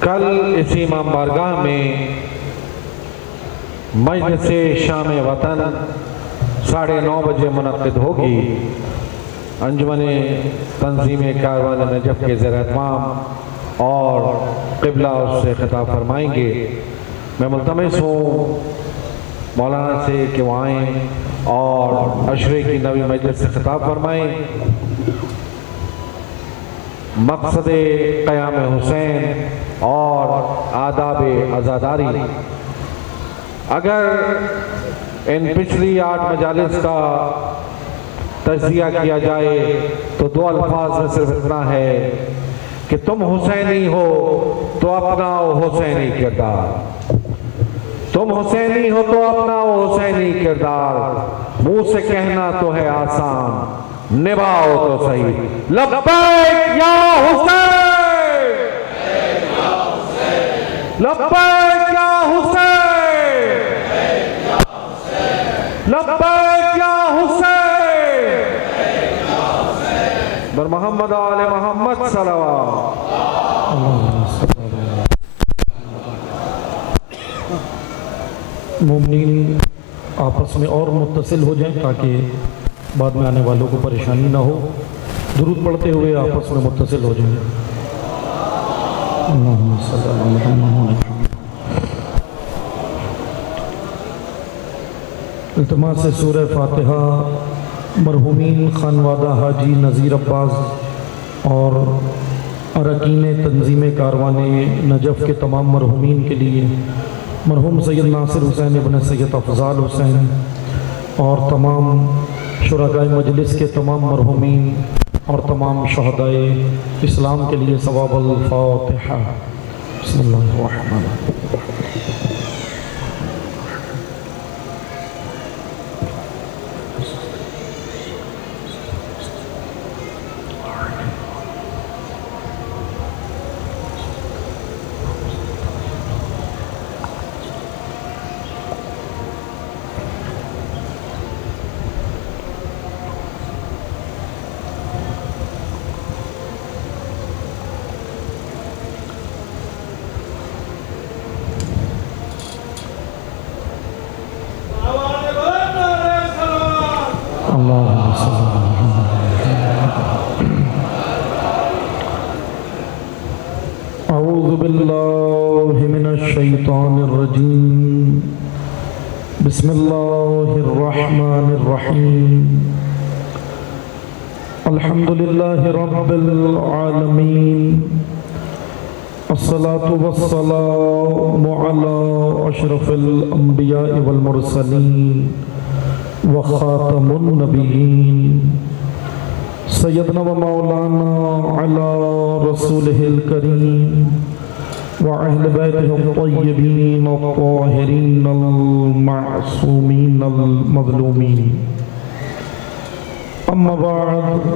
کل اسی امام بارگاہ میں مجلس شام وطن 9:30 بجے منعقد ہوگی۔ انجمن تنظیم کاروان نجف کے زیر اہتمام اور قبلہ اس سے خطاب فرمائیں گے۔ میں ملتمس ہوں مولانا سے کہ وہ آئیں اور عشرے کی نوی مجلس سے خطاب فرمائیں۔ مقصد قیام حسین اور آداب عزاداری۔ اگر ان پچھلی 8 مجالس کا تجزیہ کیا جائے تو 2 الفاظ میں صرف اتنا ہے کہ تم حسینی ہو تو اپناؤ حسینی کردار، تم حسینی ہو تو اپناؤ حسینی کردار، منہ سے کہنا تو ہے آسان، نبھاؤ تو صحیح، لبیک یا حسین، لبیک یا حسین، لبیک یا حسین، بر محمد آل محمد صلوات۔ مومنین آپس میں اور متصل ہو جائیں تاکہ بعد میں آنے والوں کو پریشانی نہ ہو۔ درود پڑھتے ہوئے آپس میں متصل ہو جائیں۔ اللہم صلی اللہ علیہ وسلم۔ التماس سے سورہ فاتحہ مرحومین خانوادہ حاجی نذیر عباس اور اراکین تنظیم کاروان نجف کے تمام مرحومین کے لیے، مرحوم سید ناصر حسین ابن سید افضال حسین اور تمام شرکائے مجلس کے تمام مرحومین اور تمام شہدائے اسلام کے لیے ثواب الفاتحہ۔ بسم اللہ الرحمن الرحیم۔ اعوذ باللہ من الشیطان الرجیم، بسم اللہ الرحمن الرحیم، الحمدللہ رب العالمین، الصلاة والسلام علی اشرف الانبیاء والمرسلین وخاتم النبیین، سیدنا و مولانا علی رسولہ الکریم وأهل بيته الطيبين الطاهرين المعصومين المظلومين، أما بعد،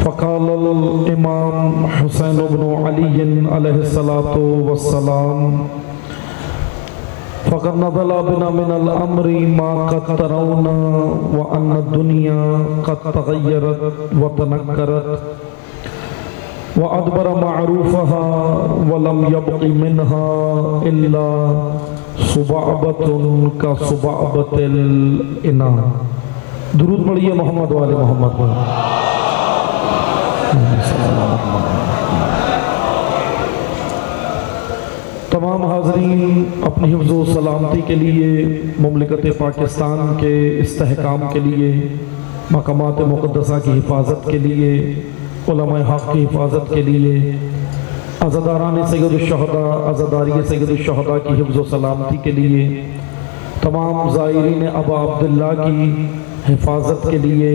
فقال الإمام حسين بن علي عليه الصلاة والسلام: فقد نزل بنا من الأمر ما قد ترون وأن الدنيا قد تغيرت وتنكرت وأدبر معروفها ولم يبق منها إلا صبعبة كصبعبة الإناء۔ درود پڑھیے محمد و آل محمد۔ تمام حاضرین اپنی حفظ و سلامتی کے لیے، مملکت پاکستان کے استحکام کے لیے، مقامات مقدسہ کی حفاظت کے لیے، علماء حق کی حفاظت کے لیے، عزاداران سید الشہداء، عزاداری سید الشہداء کی حفظ و سلامتی کے لیے، تمام زائرین ابا عبداللہ کی حفاظت کے لیے،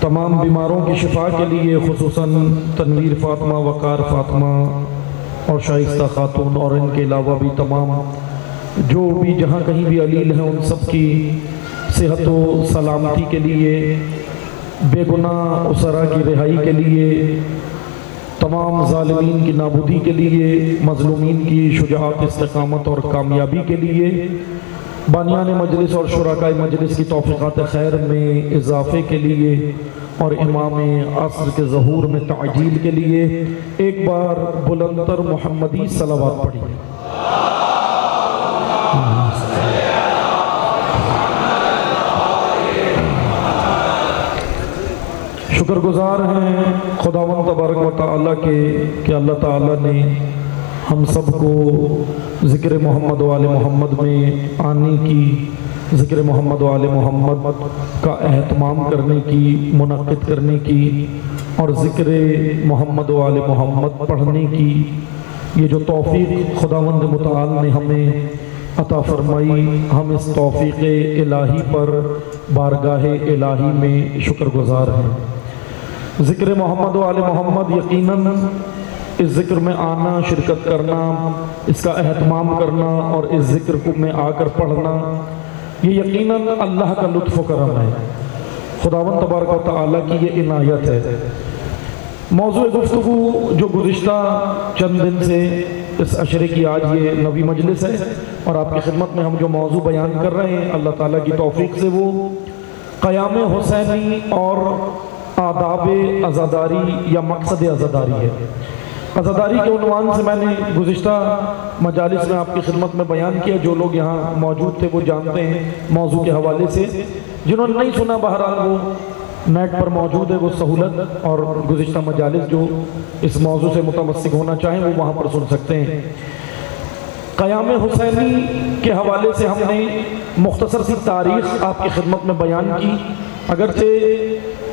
تمام بیماروں کی شفا کے لیے، خصوصاً تنویر فاطمہ، وقار فاطمہ اور شائستہ خاتون اور ان کے علاوہ بھی تمام جو بھی جہاں کہیں بھی علیل ہیں، ان سب کی صحت و سلامتی کے لیے، بے گناہ اسرا کی رہائی کے لیے، تمام ظالمین کی نابودی کے لیے، مظلومین کی شجاعت، استقامت اور کامیابی کے لیے، بانیان مجلس اور شرکائے مجلس کی توفیقات خیر میں اضافے کے لیے، اور امام عصر کے ظہور میں تعجیل کے لیے ایک بار بلندتر محمدی صلوات پڑھیے۔ شکر گزار ہیں خداوند تبارک و تعالیٰ کے کہ اللہ تعالیٰ نے ہم سب کو ذکر محمد و آل محمد میں آنے کی، ذکر محمد و آل محمد کا اہتمام کرنے کی، منعقد کرنے کی اور ذکر محمد و آل محمد پڑھنے کی یہ جو توفیق خداوند متعال نے ہمیں عطا فرمائی، ہم اس توفیق الہی پر بارگاہ الہی میں شکر گزار ہیں۔ ذکر محمد و آل محمد یقیناً اس ذکر میں آنا، شرکت کرنا، اس کا اہتمام کرنا اور اس ذکر کو میں آ کر پڑھنا، یہ یقیناً اللہ کا لطف و کرم ہے، خداوند تبارک و تعالیٰ کی یہ عنایت ہے۔ موضوع گفتگو جو گزشتہ چند دن سے اس عشرے کی آج یہ نویں مجلس ہے اور آپ کی خدمت میں ہم جو موضوع بیان کر رہے ہیں اللہ تعالیٰ کی توفیق سے وہ قیام حسینی اور آداب عزاداری یا مقصد عزاداری ہے۔ عزاداری کے عنوان سے میں نے گزشتہ مجالس میں آپ کی خدمت میں بیان کیا، جو لوگ یہاں موجود تھے وہ جانتے ہیں موضوع کے حوالے سے، جنہوں نے نہیں سنا بہرحال وہ نیٹ پر موجود ہے وہ سہولت، اور گزشتہ مجالس جو اس موضوع سے متمسک ہونا چاہیں وہ وہاں پر سن سکتے ہیں۔ قیام حسینی کے حوالے سے ہم نے مختصر سی تاریخ آپ کی خدمت میں بیان کی، اگرچہ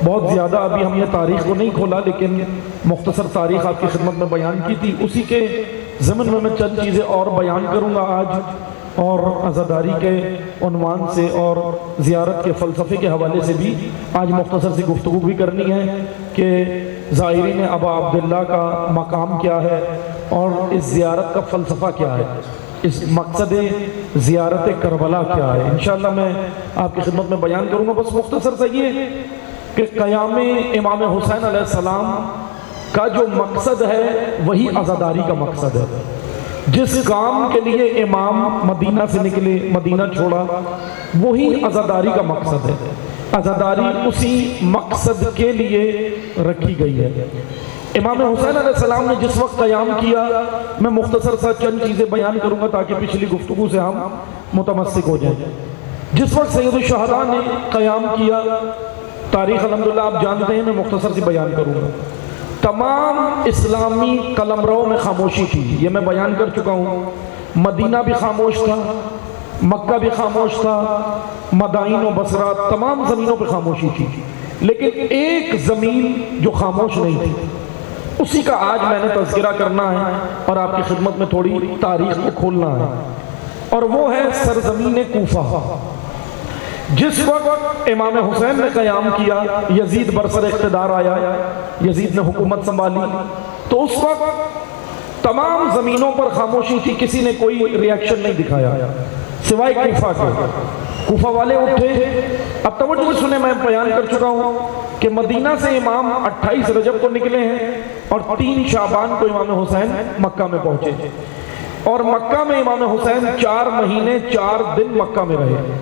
بہت زیادہ ابھی ہم یہ تاریخ کو نہیں کھولا لیکن مختصر تاریخ آپ کی خدمت میں بیان کی تھی، اسی کے ضمن میں چند چیزیں اور بیان کروں گا آج، اور عزاداری کے عنوان سے اور زیارت کے فلسفے کے حوالے سے بھی آج مختصر سی گفتگو بھی کرنی ہے کہ زائرین ابا عبداللہ کا مقام کیا ہے اور اس زیارت کا فلسفہ کیا ہے، اس مقصد زیارت کربلا کیا ہے، انشاءاللہ میں آپ کی خدمت میں بیان کروں گا۔ بس مختصر سا یہ کہ قیام امام حسین علیہ السلام کا جو مقصد ہے وہی عزاداری کا مقصد ہے۔ جس کام کے لیے امام مدینہ سے نکلے، مدینہ چھوڑا، وہی عزاداری کا مقصد ہے۔ عزاداری اسی مقصد کے لیے رکھی گئی ہے۔ امام حسین علیہ السلام نے جس وقت قیام کیا، میں مختصر سا چند چیزیں بیان کروں گا تاکہ پچھلی گفتگو سے ہم متمسک ہو جائیں۔ جس وقت سید الشہداء نے قیام کیا، تاریخ الحمدللہ آپ جانتے ہیں، میں مختصر سی بیان کروں گا۔ تمام اسلامی قلمرو میں خاموشی تھی، یہ میں بیان کر چکا ہوں۔ مدینہ بھی خاموش تھا، مکہ بھی خاموش تھا، مدائن و بصرہ تمام زمینوں پہ خاموشی تھی، لیکن ایک زمین جو خاموش نہیں تھی، اسی کا آج میں نے تذکرہ کرنا ہے اور آپ کی خدمت میں تھوڑی تاریخ کو کھولنا ہے، اور وہ ہے سرزمین کوفہ۔ جس وقت امام حسین نے قیام کیا، یزید برسر اقتدار آیا، یزید نے حکومت سنبھالی، تو اس وقت تمام زمینوں پر خاموشی تھی، کسی نے کوئی ریاکشن نہیں دکھایا سوائے کوفہ کے۔ کوفہ والے اٹھے۔ اب توجہ سے سنیں، میں بیان کر چکا ہوں کہ مدینہ سے امام 28 رجب کو نکلے ہیں اور 3 شعبان کو امام حسین مکہ میں پہنچے، اور مکہ میں امام حسین 4 مہینے 4 دن مکہ میں رہے۔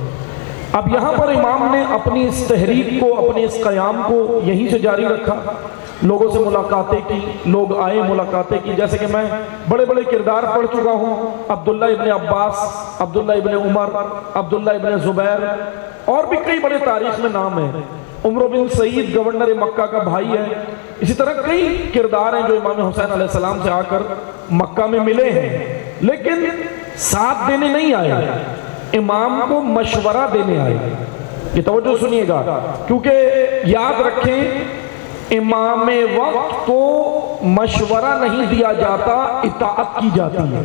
اب یہاں پر امام نے اپنی اس تحریک کو، اپنے اس قیام کو یہیں سے جاری رکھا، لوگوں سے ملاقاتیں کی، لوگ آئے ملاقاتیں کی، جیسے کہ میں بڑے بڑے کردار پڑھ چکا ہوں، عبداللہ ابن عباس، عبداللہ ابن عمر، عبداللہ ابن زبیر، اور بھی کئی بڑے تاریخ میں نام ہیں، عمر بن سعید گورنر مکہ کا بھائی ہے، اسی طرح کئی کردار ہیں جو امام حسین علیہ السلام سے آ کر مکہ میں ملے ہیں، لیکن ساتھ دینے نہیں آئے، امام کو مشورہ دینے آئے۔ یہ توجہ سنیے گا، کیونکہ یاد رکھیں امام وقت کو مشورہ نہیں دیا جاتا، اطاعت کی جاتی ہے،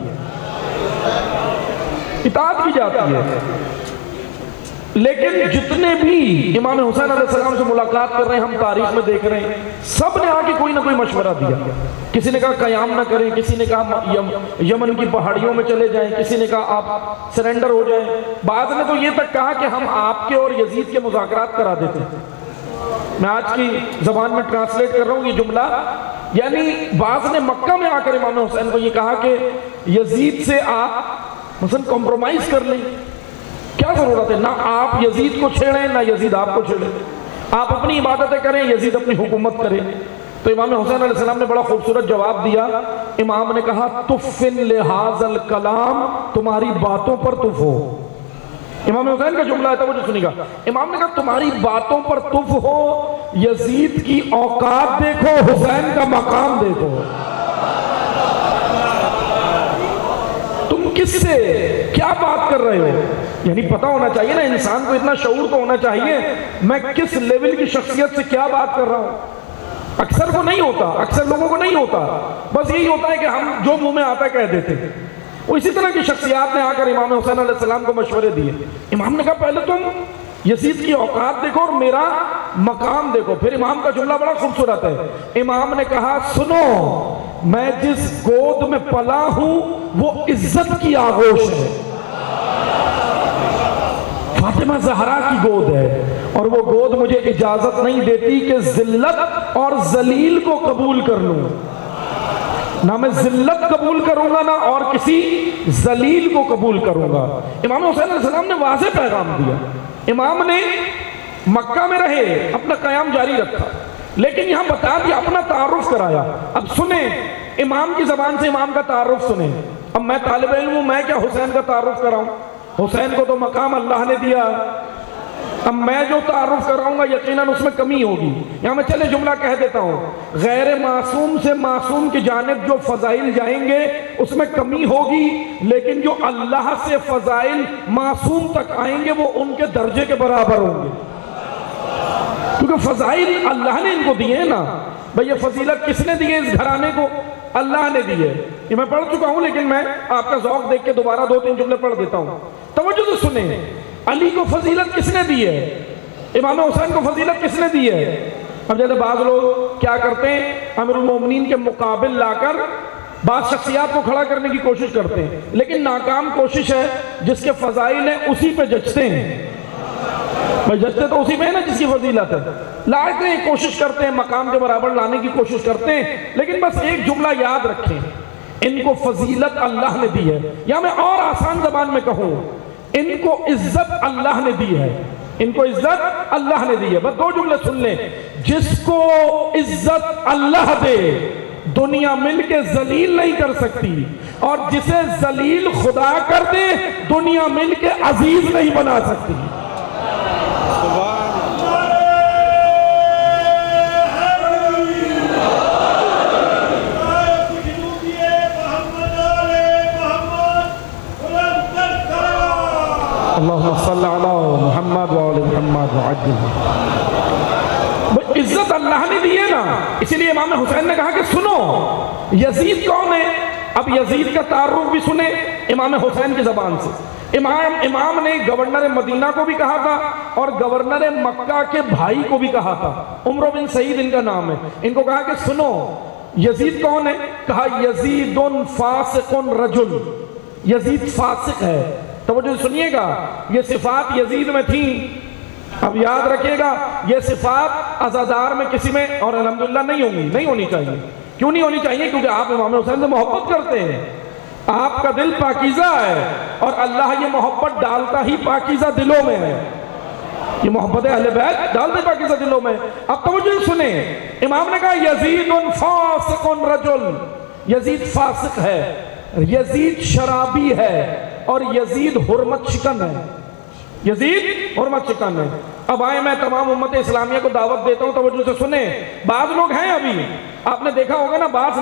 اطاعت کی جاتی ہے۔ لیکن جتنے بھی امام حسین علیہ السلام سے ملاقات کر رہے ہیں، ہم تاریخ میں دیکھ رہے ہیں، سب نے آگے کوئی نہ کوئی مشورہ دیا۔ کسی نے کہا قیام نہ کریں، کسی نے کہا یمن کی پہاڑیوں میں چلے جائیں، کسی نے کہا آپ سرنڈر ہو جائیں، بعض نے تو یہ تک کہا کہ ہم آپ کے اور یزید کے مذاکرات کرا دیتے ہیں۔ میں آج کی زبان میں ٹرانسلیٹ کر رہا ہوں یہ جملہ، یعنی بعض نے مکہ میں آ کر امام حسین کو یہ کہا کہ یزید سے آپ مثلا کمپرومائز کر لیں، کیا ضرورت ہے، نہ آپ یزید کو چھیڑیں نہ یزید آپ کو چھیڑیں۔ آپ اپنی عبادتیں کریں، یزید اپنی حکومت کرے۔ تو امام حسین علیہ السلام نے بڑا خوبصورت جواب دیا۔ امام نے کہا تفن لہذا الکلام، تمہاری باتوں پر تف ہو۔ امام حسین کا جملہ ہے، توجہ سنیے گا۔ امام نے کہا تمہاری باتوں پر تف ہو، یزید کی اوقات دیکھو، حسین کا مقام دیکھو۔ تم کس سے کیا بات کر رہے ہو؟ یعنی پتہ ہونا چاہیے نا، انسان کو اتنا شعور تو ہونا چاہیے میں کس لیول کی شخصیت سے کیا بات کر رہا ہوں۔ اکثر کو نہیں ہوتا، اکثر لوگوں کو نہیں ہوتا، بس یہی ہوتا ہے کہ ہم جو منہ میں آتا ہے کہہ دیتے ہیں۔ وہ اسی طرح کی شخصیات نے آ کر امام حسین علیہ السلام کو مشورے دیے۔ امام نے کہا پہلے تم یزید کی اوقات دیکھو اور میرا مقام دیکھو۔ پھر امام کا جملہ بڑا خوبصورت ہے۔ امام نے کہا سنو، میں جس گود میں پلا ہوں وہ عزت کی آغوش ہے، فاطمہ زہرا کی گود ہے، اور وہ گود مجھے اجازت نہیں دیتی کہ ذلت اور ذلیل کو قبول کر لوں۔ نہ میں ذلت قبول کروں گا، نہ اور کسی ذلیل کو قبول کروں گا۔ امام حسین علیہ السلام نے واضح پیغام دیا۔ امام نے مکہ میں رہے، اپنا قیام جاری رکھا، لیکن یہاں بتا دیا، اپنا تعارف کرایا۔ اب سنیں، امام کی زبان سے امام کا تعارف سنیں۔ اب میں طالب علم ہوں، میں کیا حسین کا تعارف کراؤں؟ حسین کو تو مقام اللہ نے دیا، اب میں جو تعارف کراؤں گا یقیناً اس میں کمی ہوگی۔ یہاں میں چلے جملہ کہہ دیتا ہوں، غیر معصوم سے معصوم کی جانب جو فضائل جائیں گے اس میں کمی ہوگی، لیکن جو اللہ سے فضائل معصوم تک آئیں گے وہ ان کے درجے کے برابر ہوں گے، کیونکہ فضائل اللہ نے ان کو دیے ہیں نا۔ بھئی یہ فضیلت کس نے دی ہے اس گھرانے کو؟ اللہ نے دی ہے۔ یہ میں پڑھ چکا ہوں، لیکن میں آپ کا ذوق دیکھ کے دوبارہ 2-3 جملے پڑھ دیتا ہوں، توجہ سے سنیں۔ علی کو فضیلت کس نے دی ہے؟ امام حسین کو فضیلت کس نے دی ہے؟ اب جیسے بعض لوگ کیا کرتے ہیں، امیر المومنین کے مقابل لا کر بعض شخصیات کو کھڑا کرنے کی کوشش کرتے ہیں، لیکن ناکام کوشش ہے۔ جس کے فضائل ہیں اسی پہ جچتے ہیں، بھائی جچتے تو اسی پہ ہے نا جس کی فضیلت ہے، لاتے ہیں، کوشش کرتے ہیں مقام کے برابر لانے کی کوشش کرتے ہیں، لیکن بس ایک جملہ یاد رکھیں، ان کو فضیلت اللہ نے دی ہے۔ یا میں اور آسان زبان میں کہوں، ان کو عزت اللہ نے دی ہے، ان کو عزت اللہ نے دی ہے۔ بس 2 جملے سن لیں، جس کو عزت اللہ دے دنیا مل کے ذلیل نہیں کر سکتی، اور جسے ذلیل خدا کر دے دنیا مل کے عزیز نہیں بنا سکتی۔ اللہم صلی علی محمد وعلی محمد وعجل۔ عزت اللہ نے دی ہے نا، اسی لیے امام حسین نے کہا کہ سنو یزید کون ہے۔ اب یزید کا تعارف بھی سنیں امام حسین کی زبان سے۔ امام نے گورنر مدینہ کو بھی کہا تھا اور گورنر مکہ کے بھائی کو بھی کہا تھا، عمر بن سعید ان کا نام ہے۔ ان کو کہا کہ سنو یزید کون ہے؟ کہا یزید فاسق رجل، یزید فاسق ہے۔ توجہ سنیے گا، یہ صفات یزید میں تھیں۔ اب یاد رکھیے گا یہ صفات عزادار میں کسی میں اور الحمدللہ نہیں ہونی چاہیے۔ کیوں نہیں ہونی چاہیے؟ کیونکہ آپ امام حسین سے محبت کرتے ہیں، آپ کا دل پاکیزہ ہے، اور اللہ یہ محبت ڈالتا ہی پاکیزہ دلوں میں ہے، یہ محبت اہل بیت ڈالتے پاکیزہ دلوں میں۔ اب توجہ سنیں، امام نے کہا یزید فاسق رجل، یزید فاسق ہے، یزید شرابی ہے، اور یزید حرمت شکن ہے، یزید حرمت شکن ہے۔ اب آئے میں تمام امت اسلامیہ کو دعوت دیتا ہوں، توجہ سے سنیں۔ بعض لوگ ہیں ابھی، آپ نے دیکھا ہوگا نا، بعض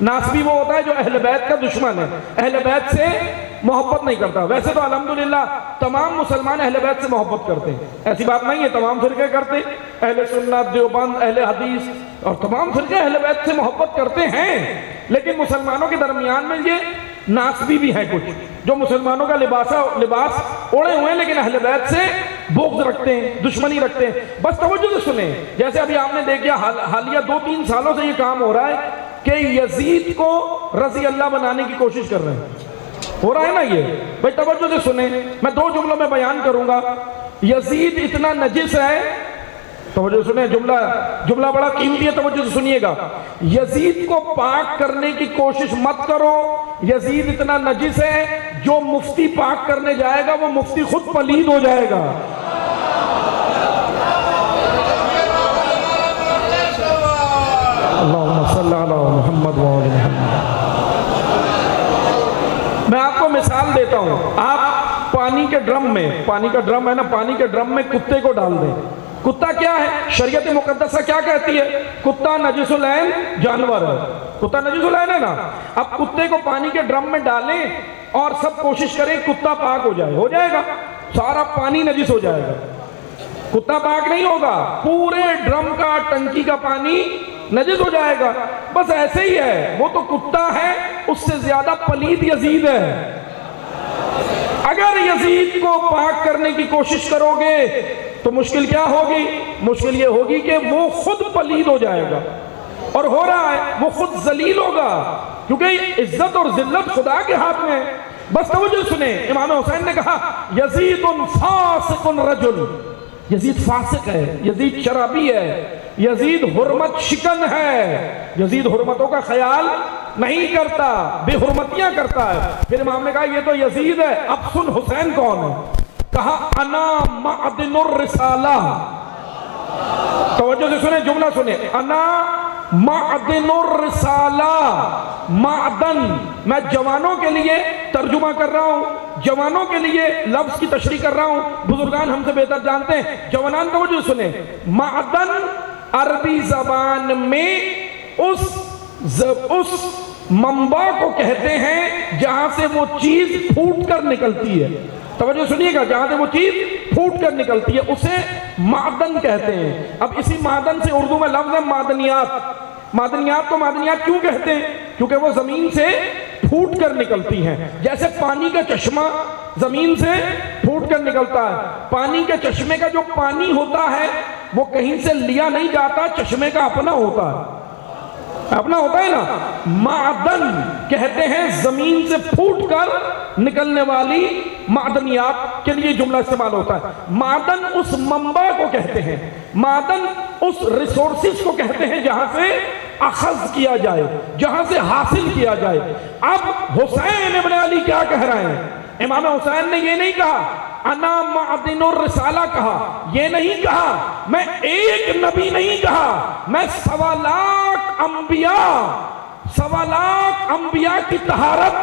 ناسبی وہ ہوتا ہے جو اہل بیت کا دشمن ہے، اہل بیت سے محبت نہیں کرتا۔ ویسے تو الحمدللہ تمام مسلمان اہل بیت سے محبت کرتے ہیں، ایسی بات نہیں ہے، تمام فرقے کرتے، اہل سنت، دیوبند، اہل حدیث اور تمام فرقے اہل بیت سے محبت کرتے ہیں، لیکن مسلمانوں کے درمیان میں یہ ناسبی بھی ہیں کچھ جو مسلمانوں کا لباس اوڑے ہوئے ہیں لیکن اہل بیت سے بغض رکھتے ہیں، دشمنی رکھتے ہیں۔ بس توجہ سے سنیں، جیسے ابھی آپ نے دیکھا حالیہ 2-3 سالوں سے یہ کام ہو رہا ہے کہ یزید کو رضی اللہ بنانے کی کوشش کر رہے ہیں، ہو رہا ہے نا یہ۔ بھائی توجہ سے سنیں، میں 2 جملوں میں بیان کروں گا۔ یزید اتنا نجس ہے، توجہ سنیں، جملہ بڑا قیمتی ہے، توجہ سے سنیے گا۔ یزید کو پاک کرنے کی کوشش مت کرو، یزید اتنا نجس ہے جو مفتی پاک کرنے جائے گا وہ مفتی خود پلید ہو جائے گا۔ مثال دیتا ہوں، آپ پانی کے ڈرم میں، پانی کا ڈرم ہے نا، پانی کے ڈرم میں کتے کو ڈال دیں، کتا کیا ہے؟ شریعت مقدسہ کیا کہتی ہے؟ کتا نجس العین جانور ہے، کتا نجس العین ہے نا۔ اب کتے کو پانی کے ڈرم میں ڈالیں اور سب کوشش کریں کتا پاک ہو جائے، ہو جائے گا؟ سارا پانی نجس ہو جائے گا، کتا پاک نہیں ہوگا، پورے ڈرم کا ٹنکی کا پانی نجس ہو جائے گا۔ بس ایسے ہی ہے، وہ تو کتا ہے، اس سے زیادہ پلید یزید ہے۔ اگر یزید کو پاک کرنے کی کوشش کرو گے تو مشکل کیا ہوگی؟ مشکل یہ ہوگی کہ وہ خود پلید ہو جائے گا، اور ہو رہا ہے وہ خود ذلیل ہوگا، کیونکہ عزت اور ذلت خدا کے ہاتھ میں۔ بس توجہ سنیں، امام حسین نے کہا یزید فاسق رجل، یزید فاسق ہے، یزید شرابی ہے، یزید حرمت شکن ہے، یزید حرمتوں کا خیال نہیں کرتا، بے حرمتیاں کرتا ہے۔ پھر امام نے کہا یہ تو یزید ہے، اب سن حسین کون ہے؟ کہا انا معدن الرسالہ، توجہ سے سنیں، جملہ سنیں، انا معدن الرسالہ، معدن، میں جوانوں کے لیے ترجمہ کر رہا ہوں، جوانوں کے لیے لفظ کی تشریح کر رہا ہوں، بزرگان ہم سے بہتر جانتے ہیں۔ جوانان توجہ سنیں، معدن عربی زبان میں اس منبع کو کہتے ہیں جہاں سے وہ چیز پھوٹ کر نکلتی ہے، توجہ سنیے گا، جہاں سے وہ چیز پھوٹ کر نکلتی ہے اسے معدن کہتے ہیں۔ اب اسی معدن سے اردو میں لفظ ہے معدنیات۔ معدنیات کو معدنیات کیوں کہتے ہیں؟ کیونکہ وہ زمین سے پھوٹ کر نکلتی ہیں، جیسے پانی کا چشمہ زمین سے پھوٹ کر نکلتا ہے۔ پانی کے چشمے کا جو پانی ہوتا ہے وہ کہیں سے لیا نہیں جاتا، چشمے کا اپنا ہوتا ہے، اپنا ہوتا ہے نا۔ معدن کہتے ہیں زمین سے پھوٹ کر نکلنے والی معدنیات کے لیے جملہ استعمال ہوتا ہے۔ معدن اس منبع کو کہتے ہیں، معدن اس ریسورسز کو کہتے ہیں جہاں سے اخذ کیا جائے، جہاں سے حاصل کیا جائے۔ اب حسین ابن علی کیا کہہ رہے ہیں؟ امام حسین نے یہ نہیں کہا انا معدن الرسالہ، کہا یہ نہیں کہا میں ایک نبی نہیں کہا، میں 1.25 لاکھ انبیاء، 1.25 لاکھ انبیاء کی طہارت،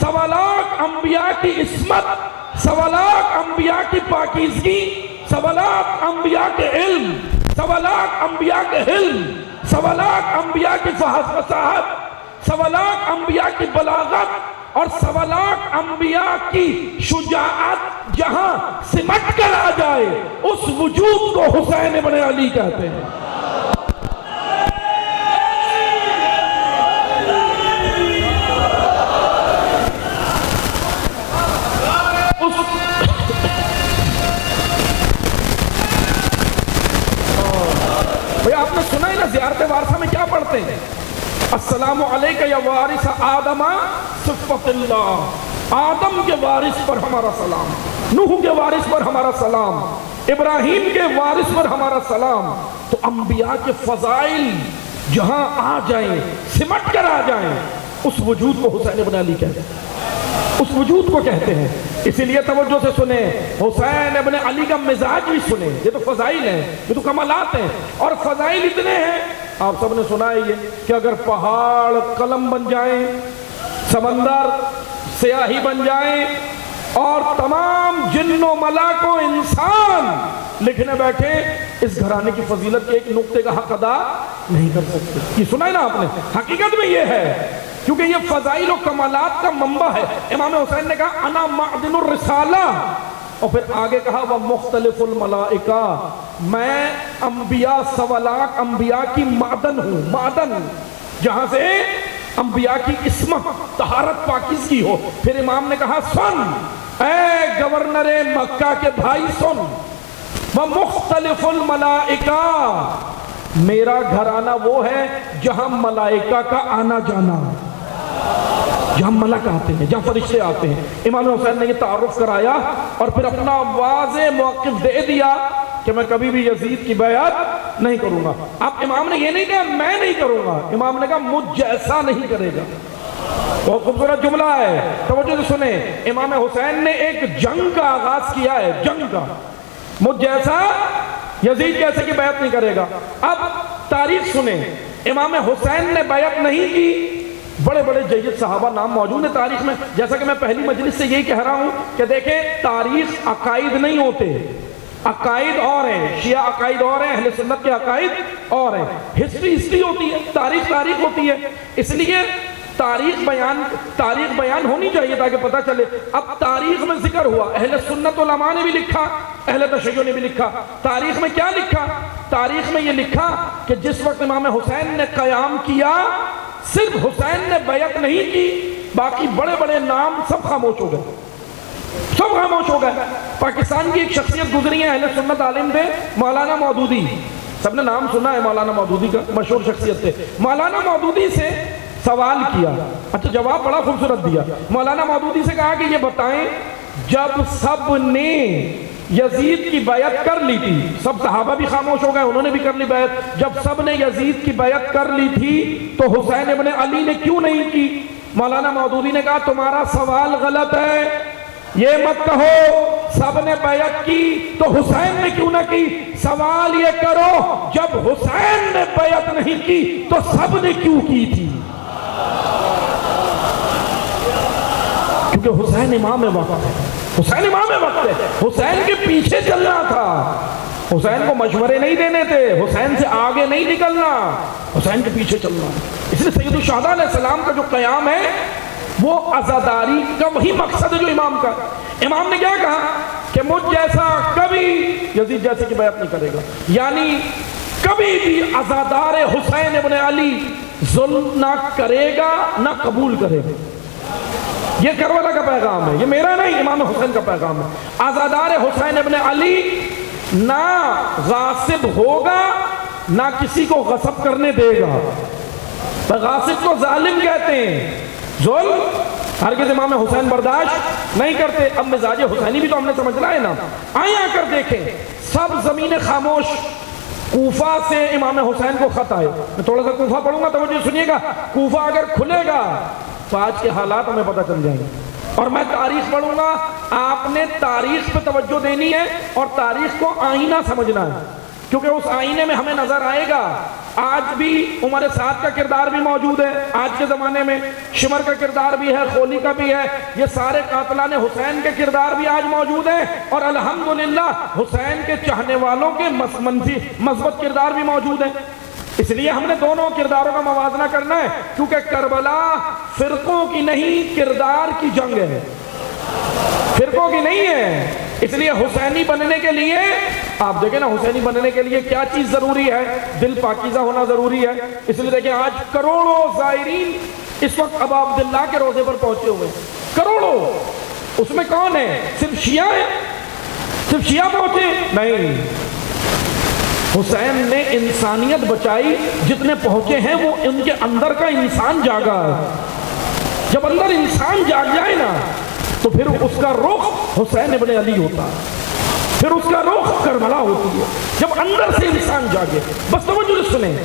1.25 لاکھ انبیاء کی عصمت، 1.25 لاکھ انبیاء کی پاکیزگی، 1.25 لاکھ انبیاء کے علم، 1.25 لاکھ انبیاء کے علم، 1.25 لاکھ انبیاء کی فصاحت، 1.25 لاکھ انبیاء کی بلاغت، اور 1.25 لاکھ انبیاء کی شجاعت جہاں سمٹ کر آ جائے اس وجود کو حسین ابن علی کہتے ہیں۔ بھئی آپ نے سنا ہے نا زیارت وارثہ میں کیا پڑھتے ہیں؟ السلام علیکہ یا وارث آدم صفت اللہ، آدم کے وارث پر ہمارا سلام، نوح کے وارث پر ہمارا سلام، ابراہیم کے وارث پر ہمارا سلام۔ تو انبیاء کے فضائل جہاں آ جائیں، سمٹ کر آ جائیں، اس وجود کو حسین ابن علی کہتے ہیں، اس وجود کو کہتے ہیں۔ اسی لیے توجہ سے سنیں، حسین ابن علی کا مزاج بھی سنیں، یہ تو فضائل ہیں، یہ تو کمالات ہیں، اور فضائل اتنے ہیں، آپ سب نے سنا ہے یہ کہ اگر پہاڑ قلم بن جائیں، سمندر سیاہی بن جائیں، اور تمام جن و ملک و انسان لکھنے بیٹھے، اس گھرانے کی فضیلت کے ایک نقطے کا حق ادا نہیں کر سکتے۔ یہ سنا ہے نا آپ نے؟ حقیقت میں یہ ہے، کیونکہ یہ فضائل و کمالات کا منبع ہے۔ امام حسین نے کہا انا معدن الرسالہ، اور پھر آگے کہا وَمُخْتَلِفُ الْمَلَائِكَةِ، میں انبیاء 1.25 لاکھ انبیاء کی معدن ہوں، معدن جہاں سے انبیاء کی عصمت، طہارت، پاکیزگی ہو۔ پھر امام نے کہا سن اے گورنر مکہ کے بھائی سن، وَمُخْتَلِفُ الْمَلَائِكَةِ، میرا گھرانہ وہ ہے جہاں ملائکہ کا آنا جانا، جہاں ملک آتے ہیں، جہاں فرشتے آتے ہیں۔ امام حسین نے یہ تعارف کرایا اور پھر اپنا واضح موقف دے دیا کہ میں کبھی بھی یزید کی بیعت نہیں کروں گا۔ اب امام نے یہ نہیں کہا میں نہیں کروں گا، امام نے کہا مجھ جیسا نہیں کرے گا۔ بہت خوبصورت جملہ ہے، توجہ سے سنیں۔ امام حسین نے ایک جنگ کا آغاز کیا ہے، جنگ کا، مجھ جیسا یزید جیسے کی بیعت نہیں کرے گا۔ اب تاریخ سنیں، امام حسین نے بیعت نہیں کی بڑے بڑے جید صحابہ نام موجود ہیں تاریخ میں. جیسا کہ میں پہلی مجلس سے یہی کہہ رہا ہوں کہ دیکھیں تاریخ عقائد نہیں ہوتے, عقائد اور ہیں, شیعہ عقائد اور ہیں, اہل سنت کے عقائد اور ہیں. ہسٹری ہوتی ہے, تاریخ ہوتی ہے. اس لیے تاریخ بیان ہونی چاہیے تاکہ پتہ چلے. اب تاریخ میں ذکر ہوا, اہل سنت علماء نے بھی لکھا, اہل تشیع نے بھی لکھا. تاریخ میں کیا لکھا؟ تاریخ میں یہ لکھا کہ جس وقت امام حسین نے قیام کیا, صرف حسین نے بیعت نہیں کی, باقی بڑے بڑے نام سب خاموش ہو گئے, سب خاموش ہو گئے. پاکستان کی ایک شخصیت گزری ہے, اہل سنت عالم تھے, مولانا مودودی. سب نے نام سنا ہے مولانا مودودی کا, مشہور شخصیت تھے. مولانا مودودی سے سوال کیا, اچھا جواب بڑا خوبصورت دیا. مولانا مودودی سے کہا کہ یہ بتائیں, جب سب نے یزید کی بیعت کر لی تھی, سب صحابہ بھی خاموش ہو گئے, انہوں نے بھی کر لی بیعت, جب سب نے یزید کی بیعت کر لی تھی تو حسین ابن علی نے کیوں نہیں کی؟ مولانا مودودی نے کہا تمہارا سوال غلط ہے, یہ مت کہو سب نے بیعت کی تو حسین نے کیوں نہ کی, سوال یہ کرو جب حسین نے بیعت نہیں کی تو سب نے کیوں کی تھی. کیونکہ حسین امام وقت ہے, حسین امام وقت ہے, حسین کے پیچھے چلنا تھا, حسین کو مشورے نہیں دینے تھے, حسین سے آگے نہیں نکلنا, حسین کے پیچھے چلنا. اس لیے سید الشہداء علیہ السلام کا جو قیام ہے وہ عزاداری کا وہی مقصد ہے جو امام کا. امام نے کیا کہا کہ مجھ جیسا کبھی یزید جیسے کی بیعت نہیں کرے گا, یعنی کبھی بھی عزادار حسین ابن علی ظلم نہ کرے گا نہ قبول کرے گا. یہ کربلا کا پیغام ہے, یہ میرا نہیں, امام حسین کا پیغام ہے. عزادار حسین ابن علی نہ غاصب ہوگا نہ کسی کو غصب کرنے دے گا. غاصب کو ظالم کہتے ہیں, ظلم ہرگز امام حسین برداشت نہیں کرتے. اب مزاج حسینی بھی تو ہم نے سمجھنا ہے نا. آئیں آ کر دیکھیں, سب زمین خاموش. کوفہ سے امام حسین کو خط آئے, میں تھوڑا سا کوفہ پڑھوں گا, توجہ سنیے گا. کوفہ اگر کھلے گا تو آج کے حالات ہمیں پتہ چل جائیں گے. اور میں تاریخ پڑھوں گا, آپ نے تاریخ پہ توجہ دینی ہے اور تاریخ کو آئینہ سمجھنا ہے, کیونکہ اس آئینے میں ہمیں نظر آئے گا آج بھی عمر سعد کا کردار بھی موجود ہے, آج کے زمانے میں شمر کا کردار بھی ہے, خولی کا بھی ہے, یہ سارے قاتلان حسین کے کردار بھی آج موجود ہیں, اور الحمدللہ حسین کے چاہنے والوں کے منفی مثبت کردار بھی موجود ہیں. اس لیے ہم نے دونوں کرداروں کا موازنہ کرنا ہے, کیونکہ کربلا فرقوں کی نہیں کردار کی جنگ ہے, فرقوں کی نہیں ہے. اس لیے حسینی بننے کے لیے آپ دیکھیں نا, حسینی بننے کے لیے کیا چیز ضروری ہے؟ دل پاکیزہ ہونا ضروری ہے. اس لیے دیکھیں آج کروڑوں زائرین اس وقت ابا عبداللہ کے روضے پر پہنچے ہوئے, کروڑوں. اس میں کون ہے؟ صرف شیعہ ہے؟ صرف شیعہ پہنچے؟ نہیں, حسین نے انسانیت بچائی. جتنے پہنچے ہیں وہ ان کے اندر کا انسان جاگا ہے. جب اندر انسان جاگ جائے نا تو پھر اس کا رخ حسین ابن علی ہوتا ہے, پھر اس کا رخ کربلا ہوتی ہے, جب اندر سے انسان جاگے. بس توجہ سنیں,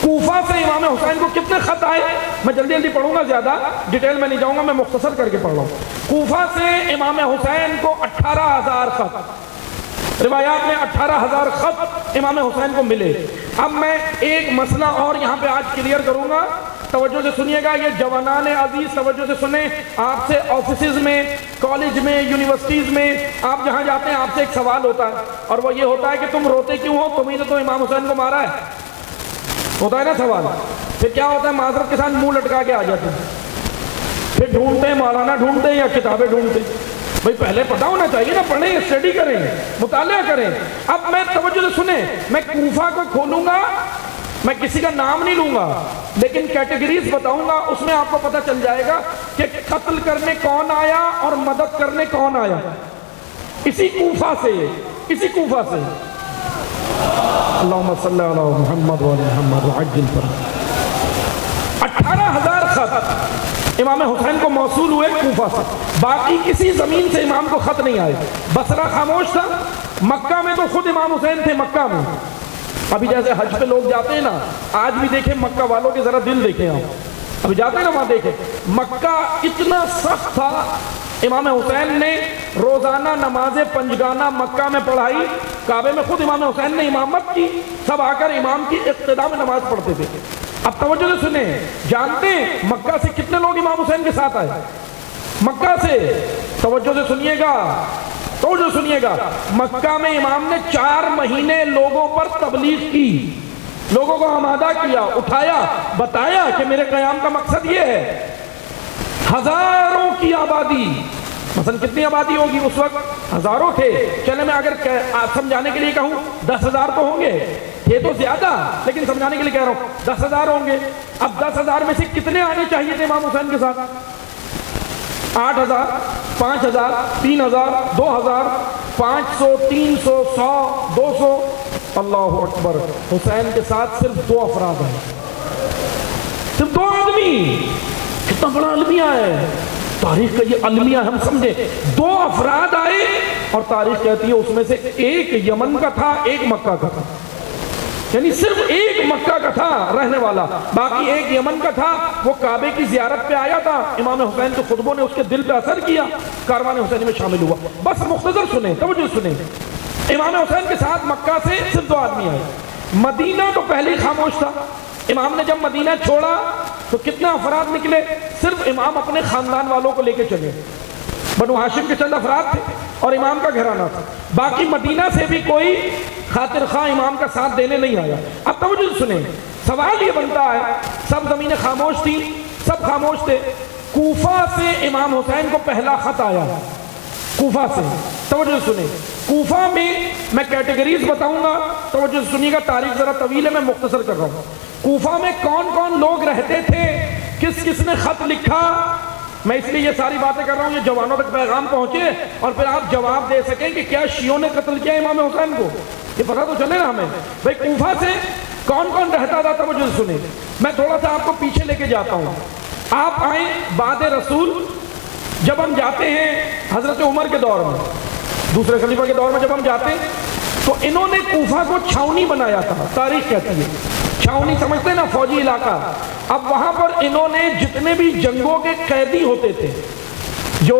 کوفہ سے امام حسین کو کتنے خط آئے؟ میں جلدی جلدی پڑھوں گا, زیادہ ڈیٹیل میں نہیں جاؤں گا, میں مختصر کر کے پڑھ رہا ہوں. کوفہ سے امام حسین کو 18,000 خط, روایات میں 18,000 خط امام حسین کو ملے. اب میں ایک مسئلہ اور یہاں پہ آج کلیئر کروں گا, توجہ سے سنیے گا. یہ جوانان عزیز توجہ سے سنیں. آپ سے آفیسز میں, کالج میں, یونیورسٹیز میں آپ جہاں جاتے ہیں آپ سے ایک سوال ہوتا ہے, اور وہ یہ ہوتا ہے کہ تم روتے کیوں ہو, تمہیں نے تو امام حسین کو مارا ہے, ہوتا ہے نا سوال. پھر کیا ہوتا ہے, معذرت کے ساتھ منہ لٹکا کے آ جاتے ہیں, پھر ڈھونڈتے ہیں, مولانا ڈھونڈتے ہیں یا کتابیں ڈھونڈتے ہیں. بھئی پہلے پتہ ہونا چاہیے نا, پڑھیں, اسٹڈی کریں, مطالعہ کریں. اب میں توجہ سے سنیں, میں کوفہ کو کھولوں گا, میں کسی کا نام نہیں لوں گا لیکن کیٹیگریز بتاؤں گا, اس میں آپ کو پتہ چل جائے گا کہ قتل کرنے کون آیا اور مدد کرنے کون آیا. اسی کوفہ سے, اسی کوفہ سے. اللہم صلی علی محمد و علی محمد وعجل فرجہ. 18,000 خط امام حسین کو موصول ہوئے کوفہ سے, باقی کسی زمین سے امام کو خط نہیں آئے. بصرہ خاموش تھا, مکہ میں تو خود امام حسین تھے. مکہ میں ابھی جیسے حج پہ لوگ جاتے ہیں نا, آج بھی دیکھیں مکہ والوں کے ذرا دل دیکھیں, آپ ابھی جاتے ہیں نا وہاں دیکھیں, مکہ اتنا سخت تھا امام حسین نے روزانہ نماز پنجگانہ مکہ میں پڑھائی، کعبے میں خود امام حسین نے امامت کی، سب آ کر امام کی اقتداء میں نماز پڑھتے تھے۔ اب توجہ سے سنیں، جانتے ہیں مکہ سے کتنے لوگ امام حسین کے ساتھ آئے؟ مکہ سے، توجہ سے سنیے گا، توجہ سنیے گا، مکہ میں امام نے 4 مہینے لوگوں پر تبلیغ کی، لوگوں کو آمادہ کیا، اٹھایا، بتایا کہ میرے قیام کا مقصد یہ ہے۔ ہزاروں کی آبادی، مثلا کتنی آبادی ہوگی اس وقت؟ ہزاروں تھے، چلے میں اگر سمجھانے کے لیے کہوں 10,000 تو ہوں گے، تھے تو زیادہ، لیکن سمجھانے کے لیے کہہ رہا ہوں 10,000 ہوں گے۔ اب 10,000 میں سے کتنے آنے چاہیے تھے امام حسین کے ساتھ؟ 8,000، 5,000، 3,000، 2,000، 500، 300، 100، 200۔ اللہ اکبر، حسین کے ساتھ صرف 2 افراد ہیں، صرف 2 آدمی۔ کتنا بڑا المیہ ہے، تاریخ کا یہ المیہ ہم سمجھے۔ 2 افراد آئے اور تاریخ کہتی ہے اس میں سے ایک یمن کا تھا، ایک مکہ کا تھا، یعنی صرف ایک مکہ کا تھا رہنے والا، باقی ایک یمن کا تھا۔ وہ کعبے کی زیارت پہ آیا تھا، امام حسین کے خطبوں نے اس کے دل پہ اثر کیا، کاروان حسینی میں شامل ہوا۔ بس مختصر سنیں، توجہ سنیں، امام حسین کے ساتھ مکہ سے صرف 2 آدمی آئے۔ مدینہ تو پہلے ہی خاموش تھا، امام نے جب مدینہ چھوڑا تو کتنے افراد نکلے؟ صرف امام اپنے خاندان والوں کو لے کے چلے، بنو ہاشم کے چند افراد تھے اور امام کا گھرانہ تھا، باقی مدینہ سے بھی کوئی خاطر خواہ امام کا ساتھ دینے نہیں آیا۔ اب توجہ سنیں، سوال یہ بنتا ہے، سب زمینیں خاموش تھی، سب خاموش تھے، کوفہ سے امام حسین کو پہلا خط آیا، کوفہ سے۔ توجہ سنیں، کوفہ میں کیٹیگریز بتاؤں گا، توجہ سنیے گا، تاریخ ذرا طویل ہے، میں مختصر کر رہا ہوں۔ کوفہ میں کون کون لوگ رہتے تھے، کس کس نے خط لکھا، میں اس لیے یہ ساری باتیں کر رہا ہوں یہ جوانوں تک پیغام پہنچے اور پھر آپ جواب دے سکیں کہ کیا شیعوں نے قتل کیا امام حسین کو، یہ پتہ تو چلے نا ہمیں۔ بھئی کوفہ سے کون کون رہتا تھا، توجہ سنیں، میں تھوڑا سا آپ کو پیچھے لے کے جاتا ہوں۔ آپ آئیں بعد رسول، جب ہم جاتے ہیں حضرت عمر کے دور میں، دوسرے خلیفہ کے دور میں جب ہم جاتے ہیں تو انہوں نے کوفہ کو چھاونی بنایا تھا، تاریخ کہتی ہے چھاونی، سمجھتے ہیں نا، فوجی علاقہ۔ اب وہاں پر انہوں نے جتنے بھی جنگوں کے قیدی ہوتے تھے، جو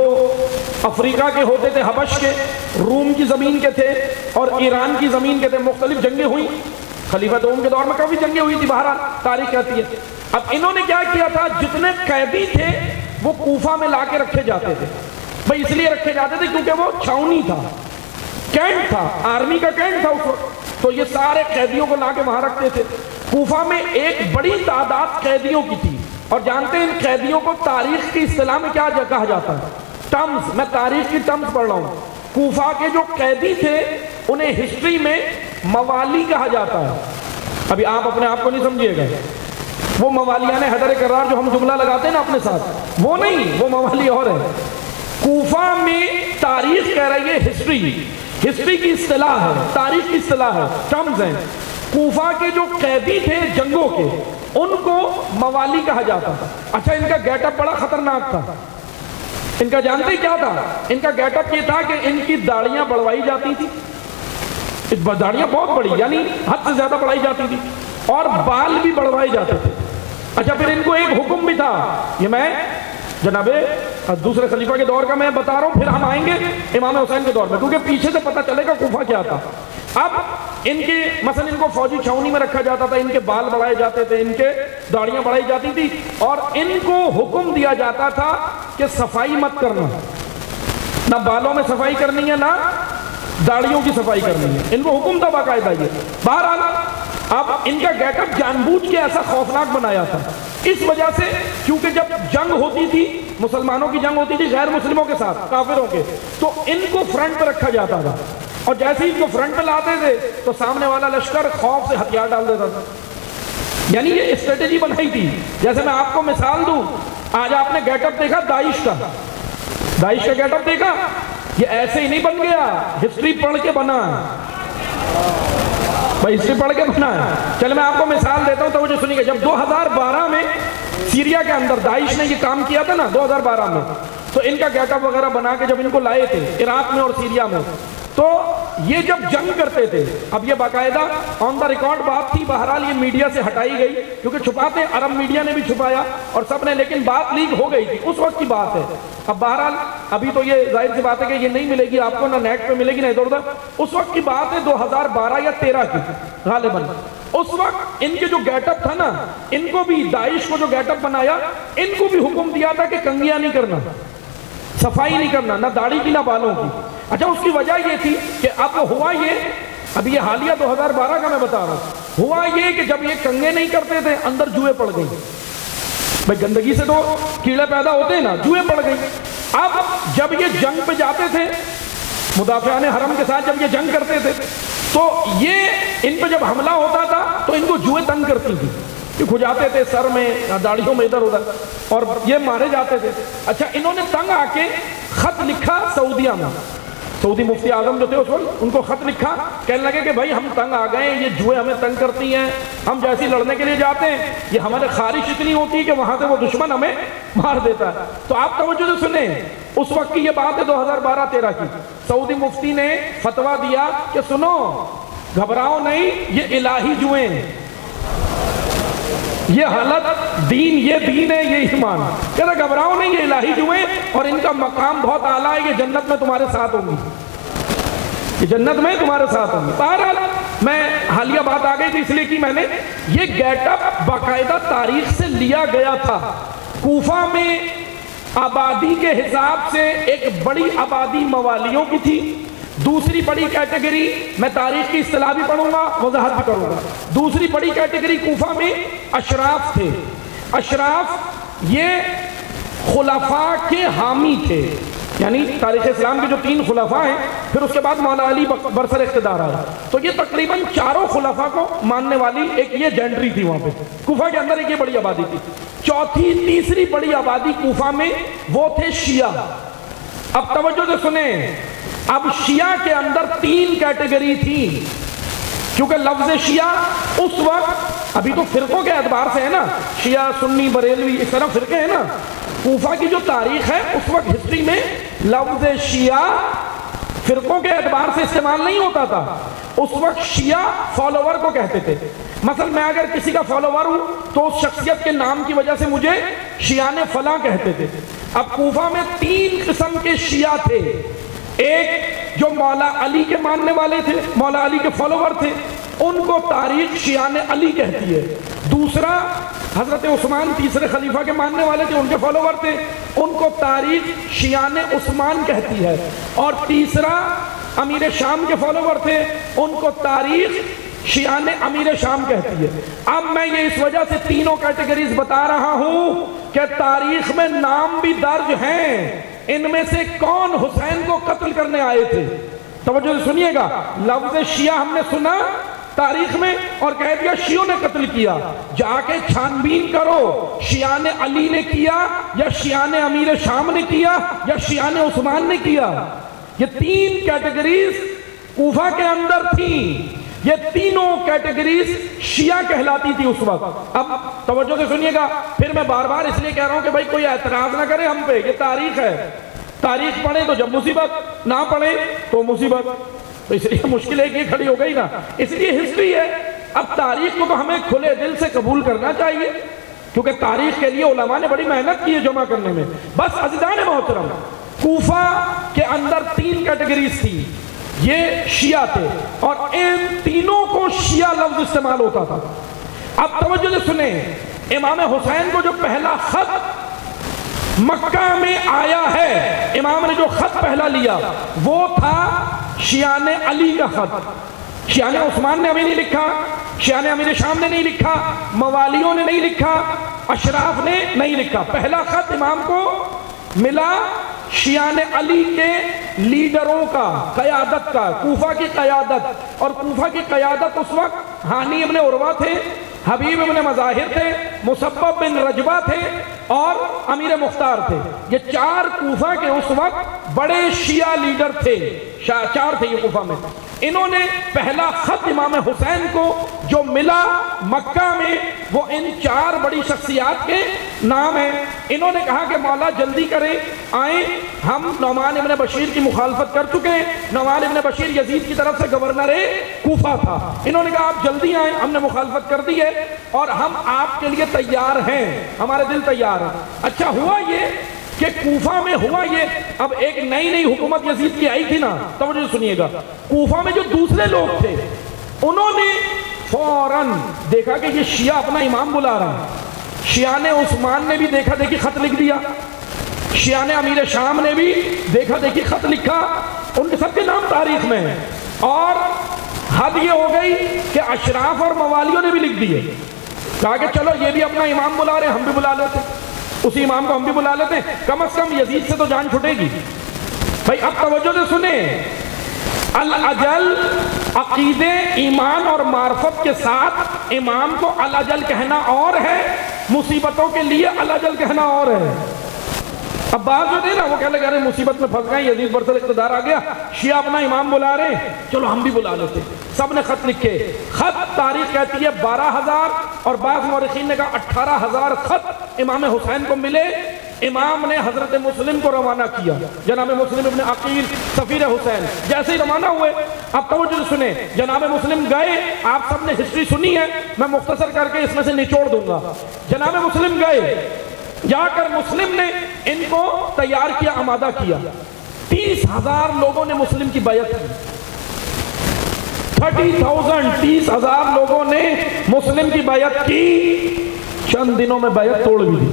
افریقہ کے ہوتے تھے، حبش کے، روم کی زمین کے تھے اور ایران کی زمین کے تھے، مختلف جنگیں ہوئی، خلیفہ دوم کے دور میں کافی جنگیں ہوئی تھی، بہرحال تاریخ کہتی ہے۔ اب انہوں نے کیا کیا تھا، جتنے قیدی تھے وہ کوفہ میں لا کے رکھے جاتے تھے۔ بھئی اس لیے رکھے جاتے تھے کیونکہ وہ چھاونی تھا، کیمپ تھا، آرمی کا کیمپ تھا اس وقت، تو یہ سارے قیدیوں کو لا کے وہاں رکھتے تھے۔ کوفہ میں ایک بڑی تعداد قیدیوں کی تھی، اور جانتے ہیں ان قیدیوں کو تاریخ کی اصطلاح میں کیا کہا جاتا ہے؟ ٹرمز، میں تاریخ کی ٹرمز پڑھ رہا ہوں۔ کوفہ کے جو قیدی تھے انہیں ہسٹری میں موالی کہا جاتا ہے۔ ابھی آپ اپنے آپ کو نہیں سمجھیے گا، وہ موالیان حیدر کرار جو ہم جملہ لگاتے ہیں نا اپنے ساتھ، وہ نہیں، وہ موالی اور ہے۔ کوفہ میں تاریخ کہہ رہی ہے ہسٹری کی اصطلاح ہے، تاریخ کی اصطلاح ہے، ٹرمز ہیں۔ کوفہ کے جو قیدی تھے جنگوں کے ان کو موالی کہا جاتا تھا۔ اچھا، ان کا گیٹ اپ بڑا خطرناک تھا، ان کا جانتے کیا تھا؟ ان کا گیٹ اپ یہ تھا کہ ان کی داڑیاں بڑھوائی جاتی تھی، داڑیاں بہت بڑی، یعنی حد سے زیادہ بڑھائی جاتی تھی، اور بال بھی بڑھوائے جاتے تھے۔ اچھا، پھر ان کو ایک حکم بھی تھا، یہ میں جناب دوسرے خلیفہ کے دور کا میں بتا رہا ہوں، پھر ہم آئیں گے امام حسین کے دور میں، کیونکہ پیچھے سے پتہ چلے گا کوفہ کیا تھا۔ اب ان کے مثلا ان کو فوجی چھاونی میں رکھا جاتا تھا، ان کے بال بڑھائے جاتے تھے، ان کے داڑیاں بڑھائی جاتی تھی، اور ان کو حکم دیا جاتا تھا کہ صفائی مت کرنا، نہ بالوں میں صفائی کرنی ہے نہ داڑیوں کی صفائی کرنی ہے، ان کو حکم تھا باقاعدہ یہ۔ بہرحال اب ان کا گیٹ اپ جان بوجھ کے ایسا خوفناک بنایا تھا اس وجہ سے، کیونکہ جب جنگ ہوتی تھی، مسلمانوں کی جنگ ہوتی تھی غیر مسلموں کے ساتھ، کافروں کے، تو ان کو فرنٹ پہ رکھا جاتا تھا، اور جیسے ہی ان کو فرنٹ پہ لاتے تھے تو سامنے والا لشکر خوف سے ہتھیار ڈال دیتا تھا۔ یعنی یہ اسٹریٹجی بنائی تھی۔ جیسے میں آپ کو مثال دوں، آج آپ نے گیٹ اپ دیکھا داعش کا گیٹ اپ دیکھا، یہ ایسے ہی نہیں بن گیا، ہسٹری پڑھ کے بنا ہے بھائی، ہسٹری پڑھ کے بنا ہے۔ چلے میں آپ کو مثال دیتا ہوں تو مجھے سنیے گا، جب 2012 میں سیریا کے اندر داعش نے یہ کام کیا تھا نا 2012 میں، تو ان کا گیٹ اپ وغیرہ بنا کے جب ان کو لائے تھے عراق میں اور سیریا میں، تو یہ جب جنگ کرتے تھے، اب یہ باقاعدہ آن دا ریکارڈ بات تھی، بہرحال یہ میڈیا سے ہٹائی گئی کیونکہ چھپاتے عرب میڈیا نے بھی چھپایا اور سب نے، لیکن بات لیک ہو گئی تھی، اس وقت کی بات ہے۔ اب بہرحال ابھی تو یہ ظاہر سی بات ہے کہ یہ نہیں ملے گی آپ کو، نہ نیٹ پہ ملے گی نہ ادھر ادھر، اس وقت کی بات ہے 2012 یا 13 کی غالباً۔ اس وقت ان کے جو گیٹ اپ تھا نا، ان کو بھی داعش کو جو گیٹ اپ بنایا، ان کو بھی حکم دیا تھا کہ کنگیاں نہیں کرنا، صفائی نہیں کرنا، نہ داڑھی کی نہ بالوں کی۔ اچھا اس کی وجہ یہ تھی کہ اب ہوا یہ، اب یہ حالیہ 2012 کا میں بتا رہا ہوں، ہوا یہ کہ جب یہ کنگے نہیں کرتے تھے اندر جوئے پڑ گئی، بھائی گندگی سے تو کیڑے پیدا ہوتے ہیں نا، جوئے پڑ گئی۔ اب جب یہ جنگ پہ جاتے تھے، مدافعان حرم کے ساتھ جب یہ جنگ کرتے تھے تو یہ ان پہ جب حملہ ہوتا تھا تو ان کو جوئے تنگ کرتی تھی، کہ کھجاتے تھے سر میں، داڑھیوں میں، ادھر ادھر، اور یہ مارے جاتے تھے۔ اچھا انہوں نے تنگ آ کے خط لکھا سعودیہ میں، سعودی مفتی اعظم جو تھے اس وقت، ان کو خط لکھا، کہنے لگے کہ بھائی ہم تنگ آ گئے ہیں، یہ جوئے ہمیں تنگ کرتی ہیں، ہم جیسی لڑنے کے لیے جاتے ہیں یہ ہمارے خارش اتنی ہوتی ہے کہ وہاں سے وہ دشمن ہمیں مار دیتا ہے۔ تو آپ توجہ سے سنیں، اس وقت کی یہ بات ہے 2012-13 کی، سعودی مفتی نے فتویٰ دیا کہ سنو گھبراؤ نہیں، یہ الہی جوئیں ہیں، یہ حالت دین، یہ دین ہے، یہ ایمان، کہتا گھبراؤ نہیں، یہ الہی جوئیں اور ان کا مقام بہت اعلیٰ ہے، یہ جنت میں تمہارے ساتھ ہوں گی، یہ جنت میں تمہارے ساتھ ہوں گی۔ بہرحال میں حالیہ بات آ گئی تھی اس لیے کہ میں نے یہ گیٹ اپ باقاعدہ تاریخ سے لیا گیا تھا۔ کوفہ میں آبادی کے حساب سے ایک بڑی آبادی موالیوں کی تھی، دوسری بڑی کیٹیگری، میں تاریخ کی اصطلاح بھی پڑھوں گا وضاحت بھی کروں گا، دوسری بڑی کیٹیگری کوفہ میں اشراف تھے۔ اشراف یہ خلفاء کے حامی تھے، یعنی تاریخ اسلام کے جو 3 خلفاء ہیں، پھر اس کے بعد مولا علی برسر اقتدار آیا، تو یہ تقریباً 4 خلفاء کو ماننے والی ایک یہ جینٹری تھی وہاں پہ کوفہ کے اندر، ایک یہ بڑی آبادی تھی۔ تیسری بڑی آبادی کوفہ میں وہ تھے شیعہ۔ اب توجہ سے سنیں، اب شیعہ کے اندر 3 کیٹیگری تھی، کیونکہ لفظ شیعہ اس وقت، ابھی تو فرقوں کے اعتبار سے ہے نا، شیعہ سنی بریلوی اس طرح فرقے ہیں نا، کوفہ کی جو تاریخ ہے اس وقت ہسٹری میں لفظ شیعہ فرقوں کے اعتبار سے استعمال نہیں ہوتا تھا، اس وقت شیعہ فالوور کو کہتے تھے۔ مثلا میں اگر کسی کا فالوور ہوں تو اس شخصیت کے نام کی وجہ سے مجھے شیعہ فلاں کہتے تھے۔ اب کوفہ میں 3 قسم کے شیعہ تھے، ایک جو مولا علی کے ماننے والے تھے، مولا علی کے فالوور تھے، ان کو تاریخ شیعہ علی کہتی ہے۔ دوسرا حضرت عثمان تیسرے خلیفہ کے ماننے والے تھے، ان کے فالوور تھے، ان کو تاریخ شیعہ عثمان کہتی ہے۔ اور تیسرا امیر شام کے فالوور تھے، ان کو تاریخ شیعہ امیر شام کہتی ہے۔ اب میں یہ اس وجہ سے تینوں کیٹیگریز بتا رہا ہوں کہ تاریخ میں نام بھی درج ہیں، ان میں سے کون حسین کو قتل کرنے آئے تھے۔ توجہ سے سنیے گا، لفظ شیعہ ہم نے سنا تاریخ میں اور کہہ دیا شیعوں نے قتل کیا، جا کے چھان بین کرو، شیعہ نے علی نے کیا یا شیعہ نے امیر شام نے کیا یا شیعہ نے عثمان نے کیا۔ یہ 3 کیٹیگریز کوفہ کے اندر تھیں، یہ تینوں کیٹیگریز شیعہ کہلاتی تھی اس وقت۔ اب توجہ سے سنیے گا، پھر میں بار بار اس لیے کہہ رہا ہوں کہ بھائی کوئی اعتراض نہ کرے ہم پہ، یہ تاریخ ہے، تاریخ پڑھیں تو جب مصیبت، نہ پڑھیں تو مصیبت، تو اس لیے مشکل ہے کہ یہ کھڑی ہو گئی نا، اس لیے ہسٹری ہے۔ اب تاریخ کو تو ہمیں کھلے دل سے قبول کرنا چاہیے، کیونکہ تاریخ کے لیے علماء نے بڑی محنت کی ہے جمع کرنے میں۔ بس عزیزان محترم، کوفہ کے اندر 3 کیٹیگریز تھی، یہ شیعہ تھے اور ان تینوں کو شیعہ لفظ استعمال ہوتا تھا۔ اب توجہ سے سنیں، امام حسین کو جو پہلا خط مکہ میں آیا ہے، امام نے جو خط پہلا لیا وہ تھا شیعہ علی کا خط۔ شیعہ عثمان نے ابھی نہیں لکھا، شیعہ امیر شام نے نہیں لکھا، موالیوں نے نہیں لکھا، اشراف نے نہیں لکھا۔ پہلا خط امام کو ملا شیعہ علی کے لیڈروں کا، قیادت کا، کوفہ کی قیادت، اور کوفہ کی قیادت اس وقت ہانی ابن عروہ تھے، حبیب ابن مظاہر تھے، مصبب بن رجبہ تھے، اور امیر مختار تھے. یہ 4 کوفہ کے اس وقت بڑے شیعہ لیڈر تھے. 4 تھے یہ کوفہ میں. انہوں نے پہلا خط امام حسین کو جو ملا مکہ میں وہ ان 4 بڑی شخصیات کے نام ہیں. انہوں نے کہا کہ مولا جلدی کریں آئیں, ہم نعمان ابن بشیر کی مخالفت کر چکے ہیں. نعمان ابن بشیر یزید کی طرف سے گورنر کوفہ تھا. انہوں نے کہا آپ جلدی آئیں, ہم نے مخالفت کر دی ہے اور ہم آپ کے لیے تیار ہیں, ہمارے دل تیار ہیں. اچھا ہوا یہ کہ کوفہ میں ہوا یہ, اب ایک نئی حکومت یزید کی آئی تھی نا, توجہ سنیے گا. کوفہ میں جو دوسرے لوگ تھے انہوں نے فوراً دیکھا کہ یہ شیعہ اپنا امام بلا رہا ہے. شیعہ نے عثمان نے بھی دیکھا دیکھی خط لکھ دیا, شیعہ نے امیر شام نے بھی دیکھا دیکھی خط لکھا, ان کے سب کے نام تاریخ میں ہیں. اور حد یہ ہو گئی کہ اشراف اور موالیوں نے بھی لکھ دیے, کہا کہ چلو یہ بھی اپنا امام بلا رہے ہیں, ہم بھی بلا لیتے, اسی امام کو ہم بھی بلا لیتے ہیں, کم از کم یزید سے تو جان چھٹے گی. بھائی اب توجہ سے سنیں, الاجل عقیدے ایمان اور معرفت کے ساتھ امام کو الاجل کہنا اور ہے, مصیبتوں کے لیے الاجل کہنا اور ہے. اب بعض جو تھے نا وہ کہنے لگے مصیبت میں پھنس گئے, یزید برسر اقتدار آ گیا, شیعہ اپنا امام بلا رہے ہیں, چلو ہم بھی بلا لیتے. سب نے خط لکھے. خط تاریخ کہتی ہے 12,000 اور بعض مورخین نے کہا 18,000 خط امام حسین کو ملے. امام نے حضرت مسلم کو روانہ کیا, جناب مسلم ابن عقیل سفیر حسین جیسے ہی روانہ ہوئے. اب توجہ سنیں, جناب مسلم گئے, آپ سب نے ہسٹری سنی ہے, میں مختصر کر کے اس میں سے نچوڑ دوں گا. جناب مسلم گئے, جا کر مسلم نے ان کو تیار کیا, آمادہ کیا. 30,000 لوگوں نے مسلم کی بیعت کی. 30,000 لوگوں نے مسلم کی بیعت کی. چند دنوں میں بیعت توڑ بھی دی,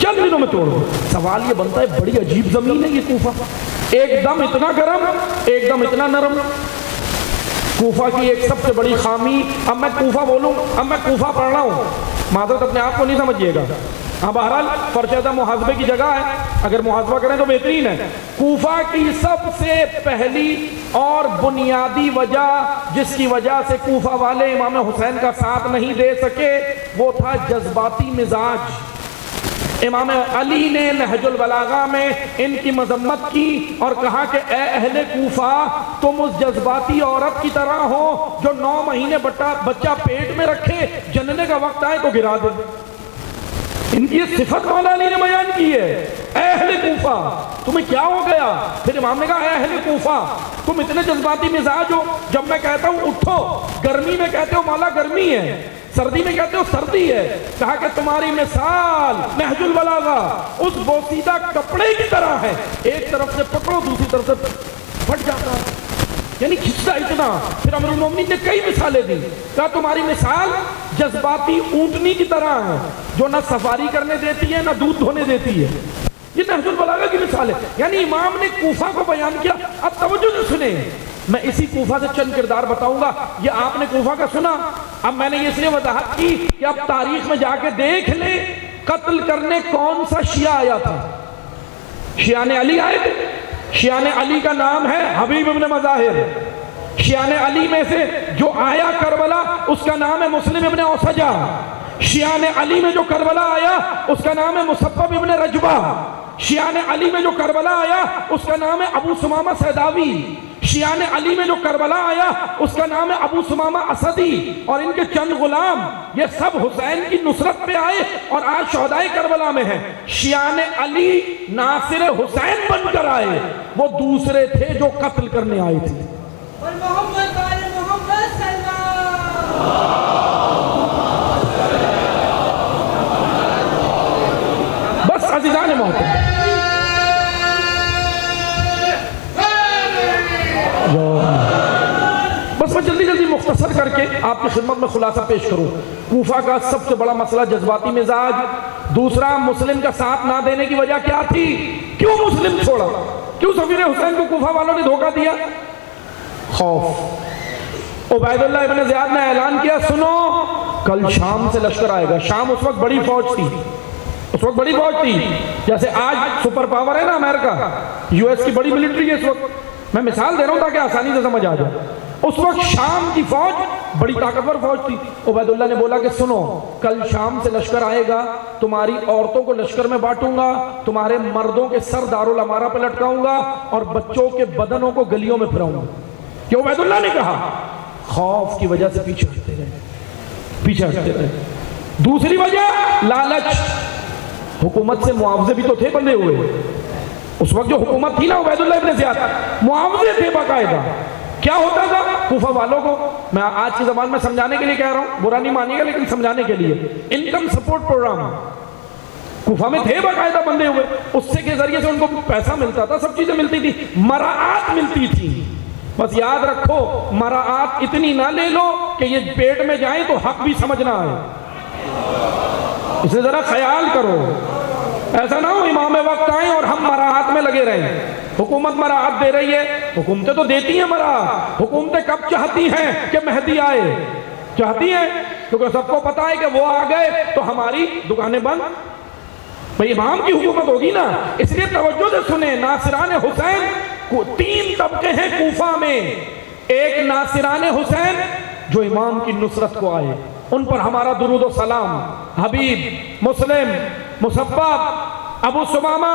چند دنوں میں توڑ دی. سوال یہ بنتا ہے بڑی عجیب زمین ہے یہ کوفہ, ایک دم اتنا گرم ایک دم اتنا نرم. کوفہ کی ایک سب سے بڑی خامی, اب میں کوفہ بولوں, اب میں کوفہ پڑھ رہا ہوں, معذرت اپنے آپ کو نہیں سمجھیے گا. ہاں بہرحال فرشتہ محاسبے کی جگہ ہے, اگر محاسبہ کریں تو بہترین ہے. کوفہ کی سب سے پہلی اور بنیادی وجہ جس کی وجہ سے کوفہ والے امام حسین کا ساتھ نہیں دے سکے وہ تھا جذباتی مزاج. امام علی نے نہج البلاغہ میں ان کی مذمت کی اور کہا کہ اے اہل کوفہ, تم اس جذباتی عورت کی طرح ہو جو 9 مہینے بچہ پیٹ میں رکھے, جننے کا وقت آئے تو گرا دے. ان کی صفت مولا علی نے بیان کی ہے. اے اہل کوفہ تمہیں کیا ہو گیا؟ پھر امام نے کہا اے اہل کوفہ تم اتنے جذباتی مزاج ہو, جب میں کہتا ہوں اٹھو, گرمی میں کہتے ہو مولا گرمی ہے, سردی میں کہتے ہو سردی ہے. کہا کہ تمہاری مثال نہج البلاغہ اس بوسیدہ کپڑے کی طرح ہے, ایک طرف سے پکڑو دوسری طرف سے پھٹ جاتا ہے, یعنی کھچتا اتنا. پھر امیر المومنین نے کئی مثالیں دی, کہا تمہاری مثال جذباتی اونٹنی کی طرح ہے جو نہ سفاری کرنے دیتی ہے نہ دودھ دھونے دیتی ہے. یہ نہج البلاغہ کی مثال ہے. یعنی امام نے کوفہ کو بیان کیا. اب توجہ سے سنیں, میں اسی کوفہ سے چند کردار بتاؤں گا. یہ آپ نے کوفہ کا سنا, اب میں نے یہ اس لیے وضاحت کی کہ اب تاریخ میں جا کے دیکھ لیں قتل کرنے کون سا شیعہ آیا تھا. شیعہ نے علی آئے تھے. شیعہ نے علی کا نام ہے حبیب ابن مظاہر. شیعہ نے علی میں سے جو آیا کربلا اس کا نام ہے مسلم ابن اوسجہ. شیعہ نے علی میں جو کربلا آیا اس کا نام ہے مصبب ابن رجبہ. شیعہ نے علی میں جو کربلا آیا اس کا نام ہے ابو سمامہ سیداوی. شیعہ نے علی میں جو کربلا آیا اس کا نام ہے ابو سمامہ اسدی. اور ان کے چند غلام یہ سب حسین کی نصرت پہ آئے اور آج شہدائے کربلا میں ہیں. شیعہ نے علی ناصر حسین بن کر آئے, وہ دوسرے تھے جو قتل کرنے آئے تھے. بس عزیزان محترم, بس میں جلدی مختصر کر کے آپ کی خدمت میں خلاصہ پیش کروں. کوفہ کا سب سے بڑا مسئلہ جذباتی مزاج. دوسرا, مسلم کا ساتھ نہ دینے کی وجہ کیا تھی؟ کیوں مسلم چھوڑا؟ کیوں سفیر حسین کو کوفہ والوں نے دھوکہ دیا؟ خوف. عبید اللہ ابن زیاد نے اعلان کیا, سنو کل شام سے لشکر آئے گا. شام اس وقت بڑی فوج تھی, اس وقت بڑی فوج تھی. جیسے آج سپر پاور ہے نا امریکہ, US کی بڑی ملٹری ہے اس وقت. میں مثال دے رہا ہوں تاکہ آسانی سے سمجھ آ جائے. اس وقت شام کی فوج بڑی طاقتور فوج تھی. عبید اللہ نے بولا کہ سنو، کل شام سے لشکر آئے گا، تمہاری عورتوں کو لشکر میں بانٹوں گا، تمہارے مردوں کے سر دارالامارہ پہ لٹکاؤں گا اور بچوں کے بدنوں کو گلیوں میں پھراؤں گا. کہ عبید اللہ نے کہا. خوف کی وجہ سے پیچھے ہٹتے رہے. دوسری وجہ لالچ. حکومت سے معاوضے بھی تو تھے بندے ہوئے. اس وقت جو حکومت تھی نا عبید اللہ ابن زیاد، معاوضے تھے باقاعدہ. کیا ہوتا تھا؟ کوفہ والوں کو، میں آج کی زبان میں سمجھانے کے لیے کہہ رہا ہوں، برا نہیں مانیے گا لیکن سمجھانے کے لیے، انکم سپورٹ پروگرام کوفہ میں تھے باقاعدہ بندے ہوئے. اس سے کے ذریعے سے ان کو پیسہ ملتا تھا، سب چیزیں ملتی تھی، مراعات ملتی تھی. بس یاد رکھو، مراعات اتنی نہ لے لو کہ یہ پیٹ میں جائیں تو حق بھی سمجھنا ہے. اسے ذرا خیال کرو، ایسا نہ ہو امام وقت آئیں اور ہم مراعات میں لگے رہیں. حکومت مراعات دے رہی ہے، حکومتیں تو دیتی ہیں مراعات. حکومتیں کب چاہتی ہیں کہ مہدی آئے؟ چاہتی ہیں کیونکہ سب کو پتا ہے کہ وہ آ گئے تو ہماری دکانیں بند. بھئی امام کی حکومت ہوگی نا. اس لیے توجہ سے سنیں، ناصران حسین کو 3 طبقے ہیں کوفہ میں. ایک ناصران حسین جو امام کی نصرت کو آئے، ان پر ہمارا درود و سلام. حبیب، مسلم، مصبب، ابو سمامہ،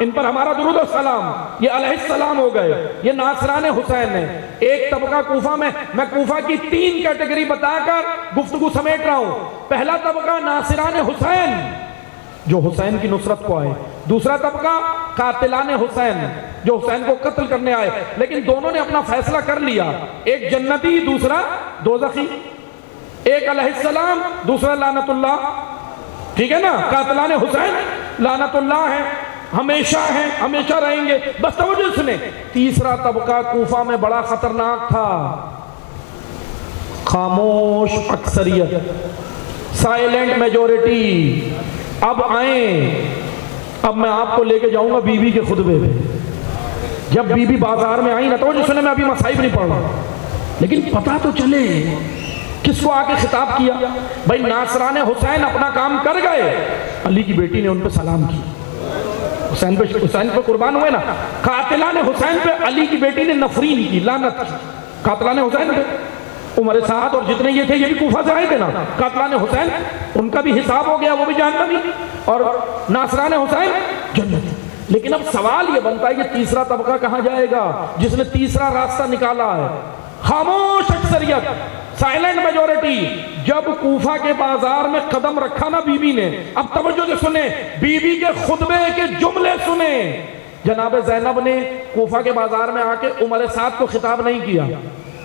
ان پر ہمارا درود و سلام. یہ علیہ السلام ہو گئے، یہ ناصران حسین ہیں. ایک طبقہ کوفہ میں کوفہ کی 3 کیٹیگری بتا کر گفتگو سمیٹ رہا ہوں. پہلا طبقہ ناصران حسین جو حسین کی نصرت کو آئے. دوسرا طبقہ قاتلان حسین جو حسین کو قتل کرنے آئے، لیکن دونوں نے اپنا فیصلہ کر لیا. ایک جنتی، دوسرا دوزخی. ایک علیہ السلام، دوسرا لعنت اللہ. ٹھیک ہے نا؟ قاتلان حسین لعنت اللہ ہیں، ہمیشہ رہیں گے. بس توجہ سنیں. تیسرا طبقہ کوفہ میں بڑا خطرناک تھا، خاموش اکثریت، سائلنٹ میجورٹی. اب آئیں، اب میں آپ کو لے کے جاؤں گا بی بی کے خطبے پہ. جب بی بی بازار میں آئی نا، توجہ سنیں، میں ابھی مصائب نہیں پڑھ رہا لیکن پتہ تو چلے کس کو آ کے خطاب کیا. بھائی ناصران حسین اپنا کام کر گئے، علی کی بیٹی نے ان پہ سلام کی. حسین پہ قربان ہوئے نا. قاتلان حسین پہ علی کی بیٹی نے نفرین کی، لعنت کی. قاتلان حسین پہ عمر سعد اور جتنے یہ تھے، یہ بھی کوفہ سے آئے تھے نا. قاتلان حسین ان کا بھی حساب ہو گیا، وہ بھی جہنمی، اور ناصران حسین جنتی. لیکن اب سوال یہ بنتا ہے کہ تیسرا طبقہ کہاں جائے گا جس نے تیسرا راستہ نکالا ہے؟ خاموش اکثریت، سائلنٹ میجورٹی. جب کوفہ کے بازار میں قدم رکھا نا بی بی نے، اب توجہ سے سنیں، بی بی کے خطبے کے جملے سنیں. جناب زینب نے کوفہ کے بازار میں آ کے عمر سعد کو خطاب نہیں کیا،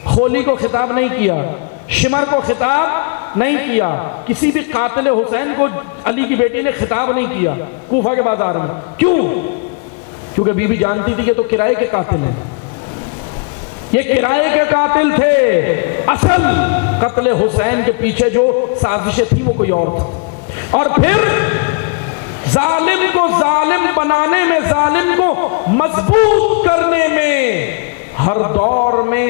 خولی کو خطاب نہیں کیا، شمر کو خطاب نہیں کیا، کسی بھی قاتل حسین کو علی کی بیٹی نے خطاب نہیں کیا کوفہ کے بازار میں. کیوں؟ کیونکہ بی بی جانتی تھی کہ تو کرائے کے قاتل ہیں، یہ کرائے کے قاتل تھے. اصل قتل حسین کے پیچھے جو سازشیں تھی وہ کوئی اور تھا. اور پھر ظالم کو ظالم بنانے میں، ظالم کو مضبوط کرنے میں ہر دور میں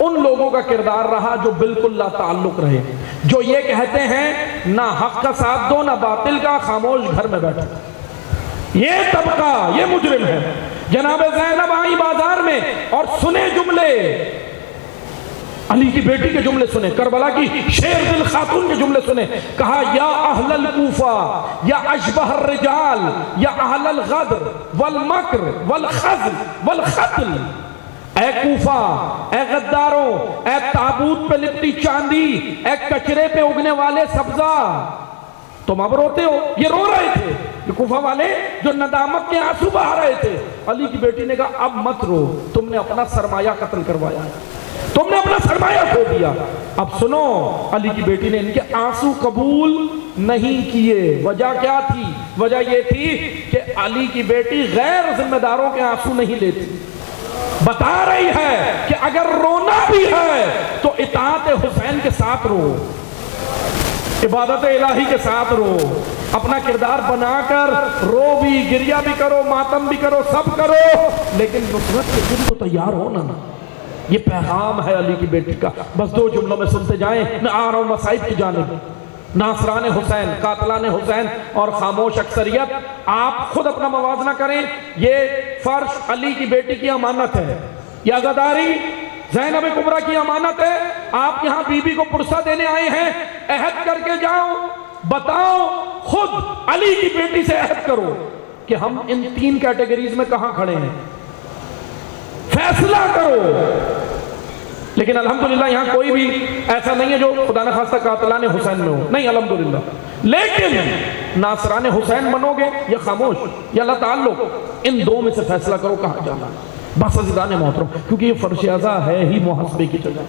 ان لوگوں کا کردار رہا جو بالکل لا تعلق رہے، جو یہ کہتے ہیں نہ حق کا ساتھ دو نہ باطل کا، خاموش گھر میں بیٹھو. یہ طبقہ، یہ مجرم ہے. جناب زینب آئی بازار میں اور سنے جملے، علی کی بیٹی کے جملے سنے، کربلا کی شیر دل خاتون کے جملے سنے. کہا یا اہل الکوفہ یا اشبہ الرجال یا اہل الغدر والمکر والخزل والقتل. اے کوفہ، اے غداروں، اے تابوت پہ لپٹی چاندی، اے کچرے پہ اگنے والے سبزہ، تم اب روتے ہو. یہ رو رہے تھے یہ کوفہ والے جو ندامت کے آنسو بہا رہے تھے. علی کی بیٹی نے کہا اب مت رو، تم نے اپنا سرمایہ قتل کروایا، تم نے اپنا سرمایہ کھو دیا. اب سنو، علی کی بیٹی نے ان کے آنسو قبول نہیں کیے. وجہ کیا تھی؟ وجہ یہ تھی کہ علی کی بیٹی غیر ذمہ داروں کے آنسو نہیں لیتی. بتا رہی ہے کہ اگر رونا بھی ہے تو اطاعت حسین کے ساتھ رو، عبادت الہی کے ساتھ رو، اپنا کردار بنا کر رو بھی، گریہ بھی کرو، ماتم بھی کرو، سب کرو، لیکن نصرت کے دن تو تیار ہونا نا. یہ پیغام ہے علی کی بیٹی کا. بس 2 جملوں میں سنتے جائیں، میں آ رہا ہوں مصائب کی جانب. ناصران حسین، قاتلان حسین اور خاموش اکثریت. آپ خود اپنا موازنہ کریں. یہ فرش علی کی بیٹی کی امانت ہے. یہ عزاداری زینب کبریٰ کی امانت ہے، آپ یہاں بی بی کو پرسہ دینے آئے ہیں، عہد کر کے جاؤ، بتاؤ، خود علی کی بیٹی سے عہد کرو کہ ہم ان 3 کیٹیگریز میں کہاں کھڑے ہیں، فیصلہ کرو۔ لیکن الحمدللہ یہاں کوئی بھی ایسا نہیں ہے جو خدا نہ خواستہ قاتلان حسین میں ہو، نہیں الحمدللہ۔ لیکن ناصران حسین بنو گے یا خاموش یا اللہ تعلق، ان 2 میں سے فیصلہ کرو کہاں جانا۔ بس عزیزان محترم، کیونکہ یہ فرش ازا ہے ہی محاسبے کی جگہ،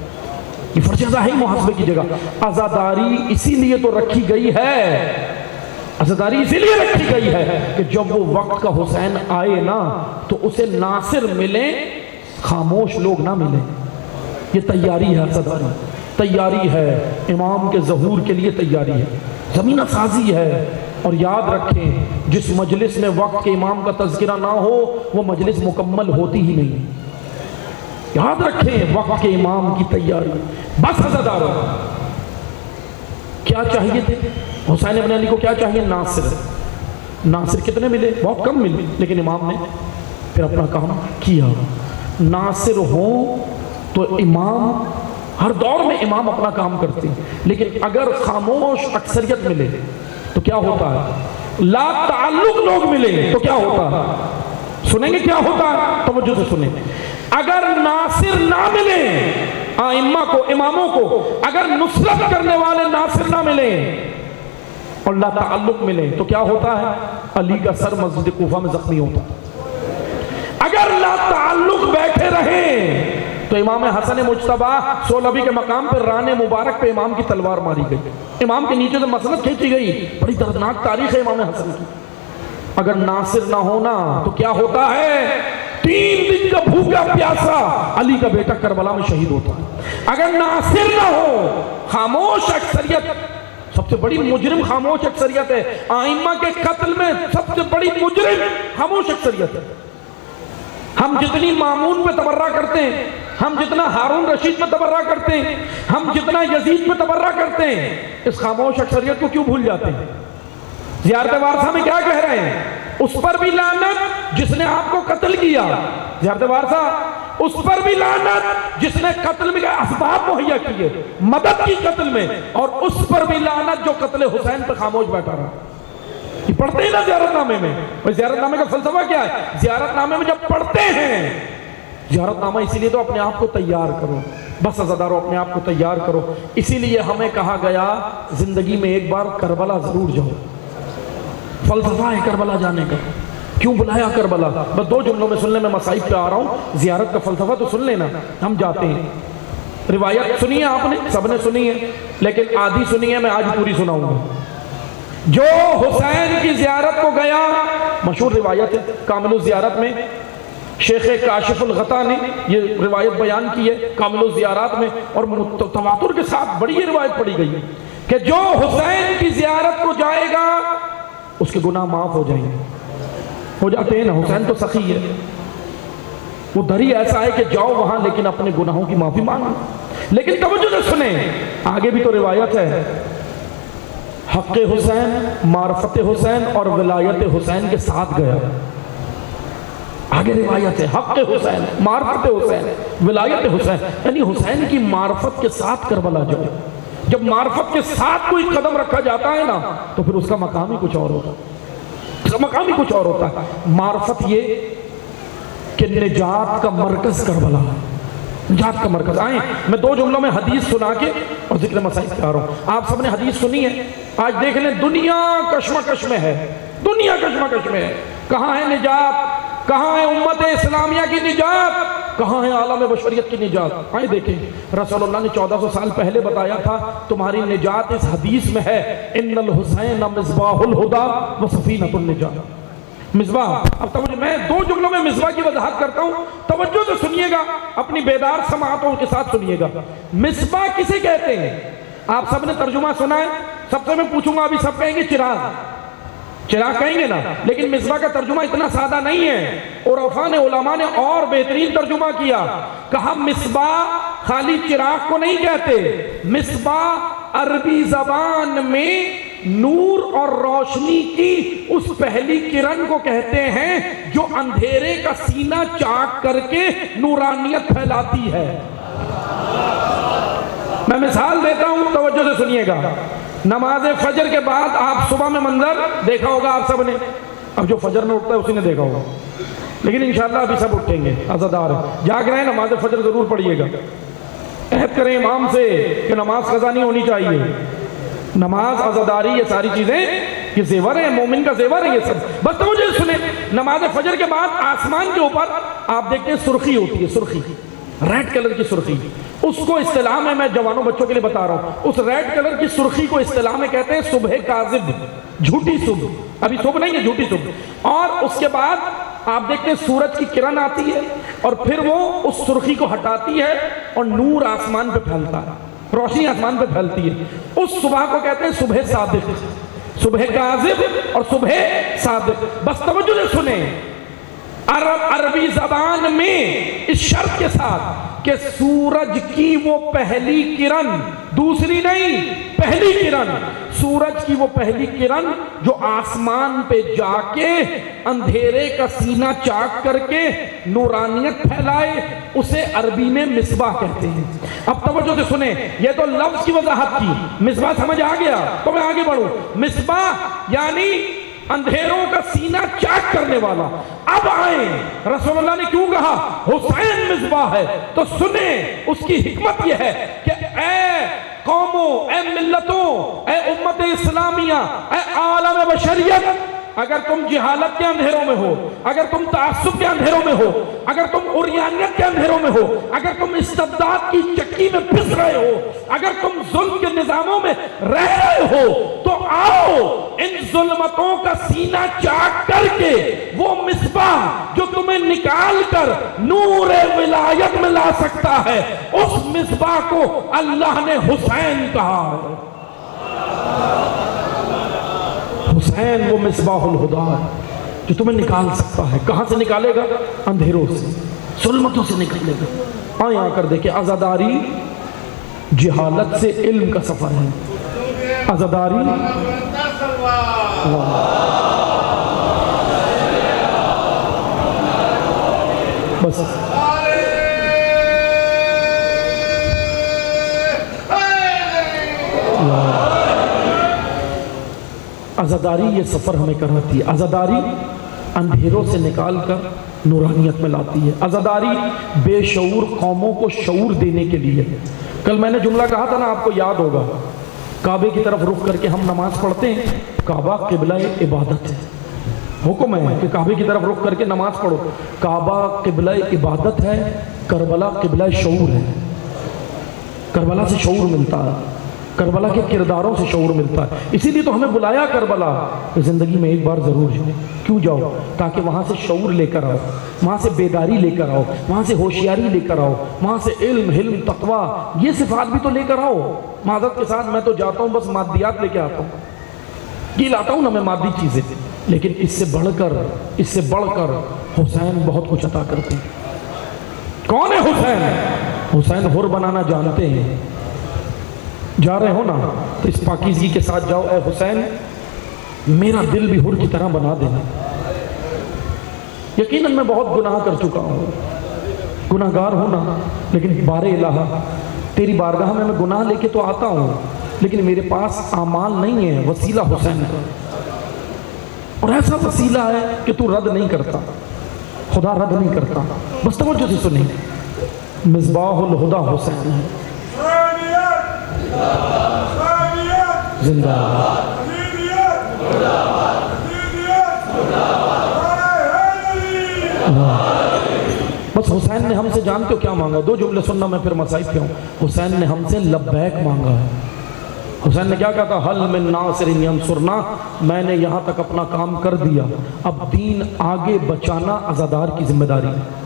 یہ فرش ازا ہے ہی محاسبے کی جگہ۔ عزاداری اسی لیے تو رکھی گئی ہے، عزاداری اسی لیے رکھی گئی ہے کہ جب وہ وقت کا حسین آئے نا تو اسے ناصر ملے، خاموش لوگ نہ ملیں۔ یہ تیاری ہے، عزاداری تیاری ہے، امام کے ظہور کے لیے تیاری ہے، زمینہ سازی ہے۔ اور یاد رکھیں جس مجلس میں وقت کے امام کا تذکرہ نہ ہو وہ مجلس مکمل ہوتی ہی نہیں۔ یاد رکھیں وقت کے امام کی تیاری۔ بس عزاداروں، کیا چاہیے تھے حسین ابن علی کو؟ کیا چاہیے؟ ناصر۔ ناصر کتنے ملے؟ بہت کم ملے، لیکن امام نے پھر اپنا کام کیا۔ ناصر ہوں تو امام، ہر دور میں امام اپنا کام کرتے ہیں، لیکن اگر خاموش اکثریت ملے تو کیا ہوتا ہے؟ لا تعلق لوگ ملے تو کیا ہوتا ہے؟ سنیں گے کیا ہوتا ہے؟ توجہ سے سنیں۔ اگر ناصر نہ ملے ائمہ کو، اماموں کو، اگر نصرت کرنے والے ناصر نہ ملیں اور لا تعلق ملے تو کیا ہوتا ہے؟ علی کا سر مسجد کوفہ میں زخمی ہوتا ہے۔ اگر لا تعلق بیٹھے رہیں تو امام حسن مجتبیٰ سولہوی کے مقام پر ران مبارک پہ امام کی تلوار ماری گئی، امام کے نیچے سے مسند کھینچی گئی۔ بڑی دردناک تاریخ ہے امام حسن کی۔ اگر ناصر نہ ہونا تو کیا ہوتا ہے؟ 3 دن کا بھوکا پیاسا علی کا بیٹا کربلا میں شہید ہوتا ہے۔ اگر ناصر نہ ہو، خاموش اکثریت، سب سے بڑی مجرم خاموش اکثریت ہے، ائمہ کے قتل میں سب سے بڑی مجرم خاموش اکثریت ہے۔ ہم جتنی مامون پہ تبرہ کرتے ہیں، ہم جتنا ہارون رشید پہ تبرہ کرتے ہیں، ہم جتنا یزید پہ تبرہ کرتے ہیں، اس خاموش اکثریت کو کیوں بھول جاتے ہیں؟ زیارت وارثہ میں کیا کہہ رہے ہیں؟ اس پر بھی لعنت جس نے آپ کو قتل کیا، زیارت وارثہ اس پر بھی لعنت جس نے قتل میں اسباب مہیا کیے، مدد کی قتل میں، اور اس پر بھی لعنت جو قتل حسین پہ خاموش بیٹھا رہا۔ یہ پڑھتے ہیں نا زیارت نامے میں؟ زیارت نامے کا فلسفہ کیا ہے؟ زیارت نامے میں جب پڑھتے ہیں، زیارت نامہ اسی لیے تو اپنے آپ کو تیار کرو، بس عزادارو اپنے آپ کو تیار کرو۔ اسی لیے ہمیں کہا گیا زندگی میں ایک بار کربلا ضرور جاؤ۔ فلسفہ ہے کربلا جانے کا، کیوں بلایا کربلا؟ بس 2 جملوں میں سننے میں مصائب پہ آ رہا ہوں، زیارت کا فلسفہ تو سن لینا۔ ہم جاتے ہیں، روایت سنی ہے آپ نے، سب نے سنی ہے، لیکن آدھی سنی ہے، میں آج پوری سناؤں گا۔ جو حسین کی زیارت کو گیا، مشہور روایت ہے کامل الزیارت میں، شیخ کاشف الغطا نے یہ روایت بیان کی ہے کامل الزیارات میں، اور تواتر کے ساتھ بڑی یہ روایت پڑھی گئی ہے کہ جو حسین کی زیارت کو جائے گا اس کے گناہ معاف ہو جائیں گے۔ ہو جاتے ہیں نا، حسین تو سخی ہے، وہ دری ایسا ہے کہ جاؤ وہاں لیکن اپنے گناہوں کی معافی مانگو۔ لیکن توجہ سے سنیں، آگے بھی تو روایت ہے، حق حسین، معرفت حسین اور ولایت حسین کے ساتھ گیا۔ آگے روایت ہے، حق حسین، معرفت حسین، ولایت حسین، یعنی حسین کی معرفت کے ساتھ کربلا جاؤ۔ جب معرفت کے ساتھ کوئی قدم رکھا جاتا ہے نا تو پھر اس کا مقام ہی کچھ اور ہوتا ہے، اس کا مقام ہی کچھ اور ہوتا ہے۔ معرفت یہ کہ نجات کا مرکز کربلا، نجات کا مرکز۔ آئیں میں 2 جملوں میں حدیث سنا کے اور ذکر مسائل پہ آ رہا ہوں۔ آپ سب نے حدیث سنی ہے، آج دیکھ لیں دنیا کشمکش میں ہے، دنیا کشمکش میں ہے۔ کہاں ہے نجات؟ کہاں ہے امت اسلامیہ کی نجات؟ کہاں ہے عالم بشریت کی نجات؟ آئیں دیکھیں، رسول اللہ نے 1400 سال پہلے بتایا تھا تمہاری نجات اس حدیث میں ہے، ان الحسین مصباح الہدی و سفینۃ النجات۔ مصباح، اب توجہ، میں 2 جملوں میں مصباح کی وضاحت کرتا ہوں، توجہ سے سنیے گا، اپنی بیدار سماعتوں کے ساتھ سنیے گا۔ مصباح کسے کہتے ہیں؟ آپ سب نے ترجمہ سنا ہے، سب سے میں پوچھوں گا، ابھی سب کہیں گے چراغ، چراغ کہیں گے نا، لیکن مصباح کا ترجمہ اتنا سادہ نہیں ہے، عرفاء نے، علماء نے اور بہترین ترجمہ کیا، کہا مصباح خالی چراغ کو نہیں کہتے، مصباح عربی زبان میں نور اور روشنی کی اس پہلی کرن کو کہتے ہیں جو اندھیرے کا سینہ چاک کر کے نورانیت پھیلاتی ہے۔ میں مثال دیتا ہوں، توجہ سے سنیے گا. نماز فجر کے بعد آپ صبح میں منظر دیکھا ہوگا آپ سب نے. اب جو فجر میں اٹھتا ہے اسی نے دیکھا ہوگا، لیکن انشاءاللہ ابھی سب اٹھیں گے. عزادار جاگ رہے ہیں، نماز فجر ضرور پڑھیے گا. عہد کریں امام سے کہ نماز قضا نہیں ہونی چاہیے. نماز، عزاداری، یہ ساری چیزیں یہ زیور ہیں، مومن کا زیور ہے یہ سب. بس توجہ سے سنیں، نماز فجر کے بعد آسمان کے اوپر آپ دیکھتے ہیں سرخی ہوتی ہے، سرخی، ریڈ کلر کی سرخی. اس کو اصطلاح میں جوانوں بچوں کے لیے بتا رہا ہوں، اس ریڈ کلر کی سرخی کو اصطلاح میں کہتے ہیں صبح کاذب، جھوٹی صبح. ابھی صبح نہیں ہے، جھوٹی صبح. اور اس کے بعد آپ دیکھتے ہیں سورج کی کرن آتی ہے اور پھر وہ اس سرخی کو ہٹاتی ہے اور نور آسمان پہ پھیلتا ہے، روشنی آسمان پہ پھیلتی ہے. اس صبح کو کہتے ہیں صبح صادق، صبح کاذب اور صبح صادق. بس توجہ سے سنیں، عربی زبان میں اس شرط کے ساتھ کہ سورج کی وہ پہلی کرن، دوسری نہیں، پہلی کرن، سورج کی وہ پہلی کرن جو آسمان پہ جا کے اندھیرے کا سینہ چاک کر کے نورانیت پھیلائے، اسے عربی میں مصباح کہتے ہیں. اب توجہ سے سنیں، یہ تو لفظ کی وضاحت کی. مصباح سمجھ آ گیا تو میں آگے بڑھوں. مصباح یعنی اندھیروں کا سینہ چاک کرنے والا. اب آئیں، رسول اللہ نے کیوں کہا حسین مصباح ہے؟ تو سنیں، اس کی حکمت یہ ہے کہ اے قوموں، اے ملتوں، اے امت اسلامیہ، اے عالم بشریت، اگر تم جہالت کے اندھیروں میں ہو، اگر تم تعصب کے اندھیروں میں ہو، اگر تم عریانیت کے اندھیروں میں ہو، اگر تم استبداد کی چکی میں پس رہے ہو، اگر تم ظلم کے نظاموں میں رہ رہے ہو، تو آؤ ان ظلمتوں کا سینہ چاک کر کے وہ مصباح جو تمہیں نکال کر نور ولایت میں لا سکتا ہے، اس مصباح کو اللہ نے حسین کہا ہے. حسین وہ مصباح الہدیٰ ہے جو تمہیں نکال سکتا ہے. کہاں سے نکالے گا؟ اندھیروں سے، ظلمتوں سے نکالے گا. آئیں آ کر دیکھیں، عزاداری جہالت سے علم کا سفر ہے. عزاداری بس عزاداری یہ سفر ہمیں کراتی ہے. عزاداری اندھیروں سے نکال کر نورانیت میں لاتی ہے. عزاداری بے شعور قوموں کو شعور دینے کے لیے. کل میں نے جملہ کہا تھا نا، آپ کو یاد ہوگا، کعبے کی طرف رخ کر کے ہم نماز پڑھتے ہیں. کعبہ قبلہ عبادت ہے، حکم ہے کہ کعبے کی طرف رخ کر کے نماز پڑھو. کعبہ قبلہ عبادت ہے، کربلا قبلہ شعور ہے. کربلا سے شعور ملتا ہے، کربلا کے کرداروں سے شعور ملتا ہے. اسی لیے تو ہمیں بلایا کربلا. زندگی میں ایک بار ضرور جاؤ. کیوں جاؤ؟ تاکہ وہاں سے شعور لے کر آؤ، وہاں سے بیداری لے کر آؤ، وہاں سے ہوشیاری لے کر آؤ، وہاں سے علم، حلم، تقویٰ، یہ صفات بھی تو لے کر آؤ. معذرت کے ساتھ میں تو جاتا ہوں بس مادیات لے کے آتا ہوں، یہ لاتا ہوں نا میں مادی چیزیں، لیکن اس سے بڑھ کر حسین بہت کچھ عطا کرتے ہیں. کون ہے حسین؟ حسین حر بنانا جانتے ہیں. جا رہے ہو نا تو اس پاکیزگی کے ساتھ جاؤ، اے حسین میرا دل بھی حر کی طرح بنا دینا. یقیناً میں بہت گناہ کر چکا ہوں، گناہ گار ہوں نا، لیکن بار الہ تیری بارگاہ میں گناہ لے کے تو آتا ہوں، لیکن میرے پاس اعمال نہیں ہے. وسیلہ حسین کا، اور ایسا وسیلہ ہے کہ تو رد نہیں کرتا، خدا رد نہیں کرتا. بس توجہ سے سنیں، مصباح الہدیٰ حسین ہے. زندہ بس حسین نے ہم سے جانتے ہو کیا مانگا؟ دو جملے سننا، میں پھر مسائب کیا ہوں. حسین نے ہم سے لبیک مانگا ہے. حسین نے کیا کہا تھا؟ حل من ناصر ینصرنا، میں نے یہاں تک اپنا کام کر دیا، اب دین آگے بچانا عزادار کی ذمہ داری ہے.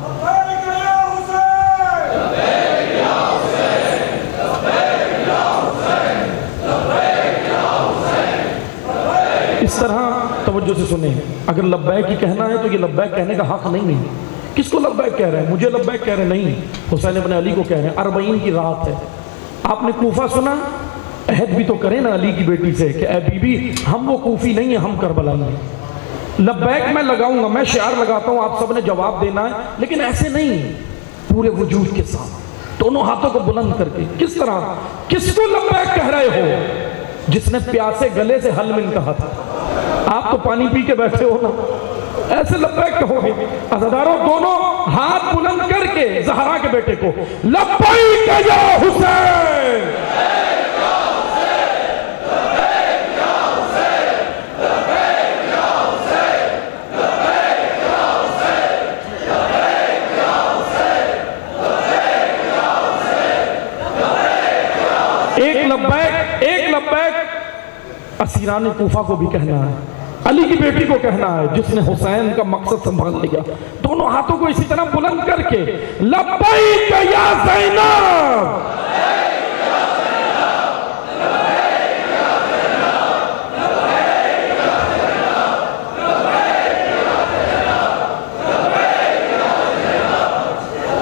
اس طرح توجہ سے سنیں، اگر لبیک ہی کہنا ہے تو یہ لبیک کہنے کا حق نہیں ہے. کس کو لبیک کہہ رہے ہیں؟ مجھے لبیک کہہ رہے نہیں، حسین ابن علی کو کہہ رہے ہیں. 40 کی رات ہے، آپ نے کوفہ سنا، عہد بھی تو کریں نا علی کی بیٹی سے کہ اے بی بی ہم وہ کوفی نہیں ہیں، ہم کربلائی ہیں. لبیک میں لگاؤں گا، میں شعار لگاتا ہوں، آپ سب نے جواب دینا ہے، لیکن ایسے نہیں، پورے وجود کے ساتھ. دونوں ہاتھوں کو بلند کر کے کس طرح؟ کس کو لبیک کہہ رہے ہو؟ جس نے پیاسے گلے سے حل من کہا تھا. آپ تو پانی پی کے بیٹھے ہو نا، ایسے لبیک کہو گے. عزاداروں دونوں ہاتھ بلند کر کے زہرا کے بیٹے کو لبیک یا حسین. ایک لبیک اسیران کوفہ کو بھی کہنا ہے، علی کی بیٹی کو کہنا ہے جس نے حسین کا مقصد سنبھال لیا. دونوں ہاتھوں کو اسی طرح بلند کر کے لبیک یا زینب.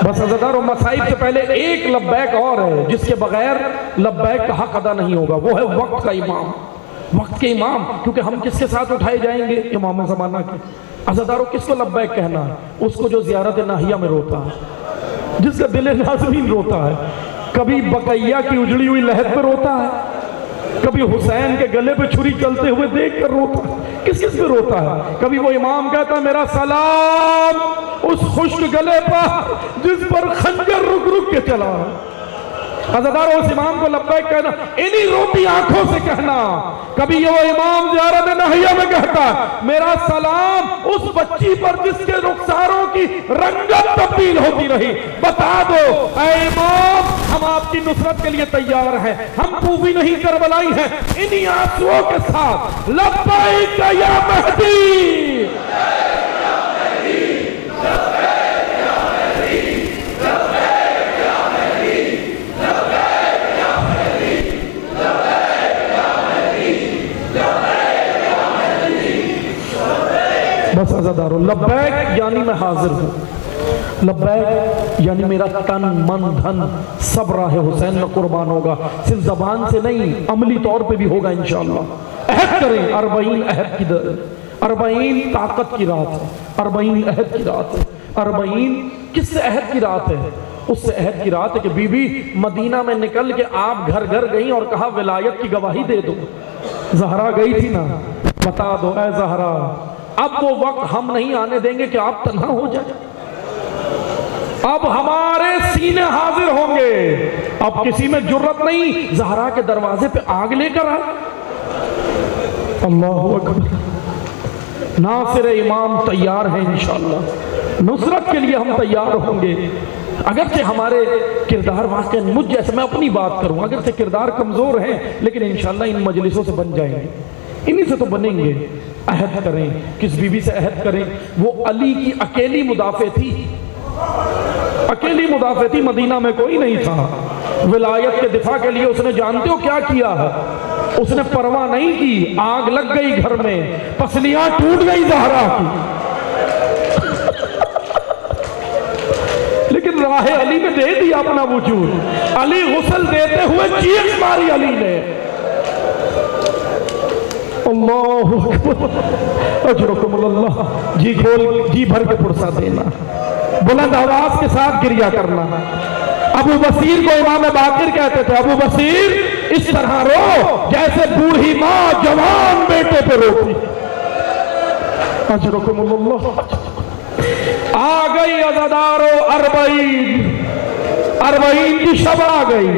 بس عزاداروں مسائب سے پہلے ایک لبیک اور ہے جس کے بغیر لبیک کا حق ادا نہیں ہوگا، وہ ہے وقت کا امام. وقت کے امام، کیونکہ ہم کس کے ساتھ اٹھائے جائیں گے؟ امام زمانہ کے. عزاداروں کس کو لبیک کہنا ہے؟ اس کو جو زیارت ناہیہ میں روتا ہے، جس کا دل نازمین روتا ہے. کبھی بقیہ کی اجڑی ہوئی لحد پہ روتا ہے، کبھی حسین کے گلے پہ چھری چلتے ہوئے دیکھ کر روتا ہے. کس کس پہ روتا ہے؟ کبھی وہ امام کہتا ہے میرا سلام اس خشک گلے پر جس پر خنجر رک رک کے چلا. عزاداروں اس امام کو لبیک کہنا، انہی روتی آنکھوں سے کہنا. کبھی یہ وہ امام زیارت ناہیہ میں کہتا میرا سلام اس بچی پر جس کے رخساروں کی رنگت تبدیل ہوتی رہی. بتا دو اے امام ہم آپ کی نصرت کے لیے تیار ہیں، ہم کوفی نہیں کربلائی ہیں. انہی آنسوؤں کے ساتھ لبیک یا مہدی. بس عزاداروں لبیک یعنی میں حاضر ہوں، لبیک یعنی میرا تن من دھن سب راہ حسین میں قربان ہوگا. صرف زبان سے نہیں، عملی طور پہ بھی ہوگا انشاءاللہ. عہد کریں 40 عہد کی 40 طاقت کی رات ہے، 40 عہد کی رات ہے. 40 کس سے عہد کی رات ہے؟ اس سے عہد کی رات ہے کہ بی بی مدینہ میں نکل کے آپ گھر گھر گئیں اور کہا ولایت کی گواہی دے دو. زہرا گئی تھی نا، بتا دو اے زہرا اب وہ وقت ہم نہیں آنے دیں گے کہ آپ تنہا ہو جائیں. اب ہمارے سینے حاضر ہوں گے. اب کسی میں جرت نہیں زہرا کے دروازے پہ آگ لے کر آئے. اللہ اکبر. ناصر امام تیار ہیں انشاءاللہ، نصرت کے لیے ہم تیار ہوں گے. اگرچہ ہمارے کردار واقعی مجھ جیسے، میں اپنی بات کروں، اگرچہ کردار کمزور ہیں لیکن انشاءاللہ ان مجلسوں سے بن جائیں گے، انہی سے تو بنیں گے. عہد کریں. کس بی بی سے عہد کریں؟ وہ علی کی اکیلی مدافع تھی، اکیلی مدافع تھی، مدینہ میں کوئی نہیں تھا. ولایت کے دفاع کے لیے اس نے جانتے ہو کیا کیا ہے؟ اس نے پرواہ نہیں کی. آگ لگ گئی گھر میں، پسلیاں ٹوٹ گئی زہرا کی، لیکن راہ علی میں دے دیا اپنا وجود. علی غسل دیتے ہوئے چیخ ماری علی نے. اللہ اکبر. اجرکم اللہ. جی کھول، جی بھر کے پرسہ دینا، بلند آواز کے ساتھ گریہ کرنا. ابو بصیر کو امام باقر کہتے تھے، ابو بصیر اس طرح رو جیسے بوڑھی ماں جوان بیٹے پہ روتی. اجرکم اللہ. آ گئی عزادارو 40 کی شب آ گئی.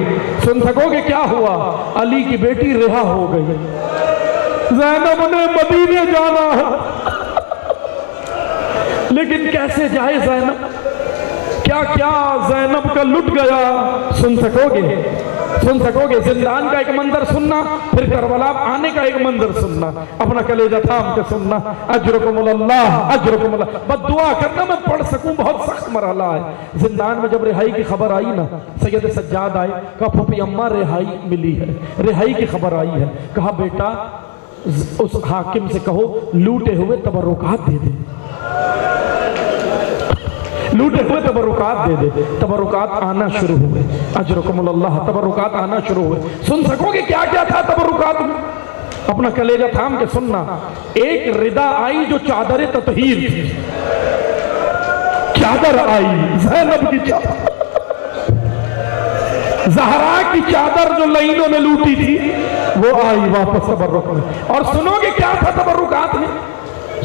سن سکو گے کیا ہوا؟ علی کی بیٹی رہا ہو گئی. زینب نے مدینے جانا ہے، لیکن کیسے جائے زینب؟ کیا کیا زینب کا لٹ گیا. سن سکو گے زندان کا ایک منظر سننا، پھر کربلا آنے کا ایک منظر سننا، اپنا کلیجہ تھام کے سننا. اجرکم اللہ، اجرکم اللہ. بس دعا کرنا میں پڑھ سکوں، بہت سخت مرحلہ ہے. زندان میں جب رہائی کی خبر آئی نا، سید سجاد آئے، کہا پھوپھی اماں رہائی ملی ہے، رہائی کی خبر آئی ہے. کہا بیٹا اس حاکم سے کہو لوٹے ہوئے تبرکات دے دے، لوٹے ہوئے تبرکات دے دے. تبرکات آنا شروع ہوئے. اجرکم اللہ. تبرکات آنا شروع ہوئے. سن سکو گے کیا کیا تھا تبرکات میں؟ اپنا کلیجہ تھام کے سننا. ایک ردا آئی جو چادر تطہیر تھی، چادر آئی زینب کی چادر. زہرا کی چادر جو لعینوں نے لوٹی تھی وہ آئی واپس تبرک میں. اور سنو گے کیا تھا تبرکات میں؟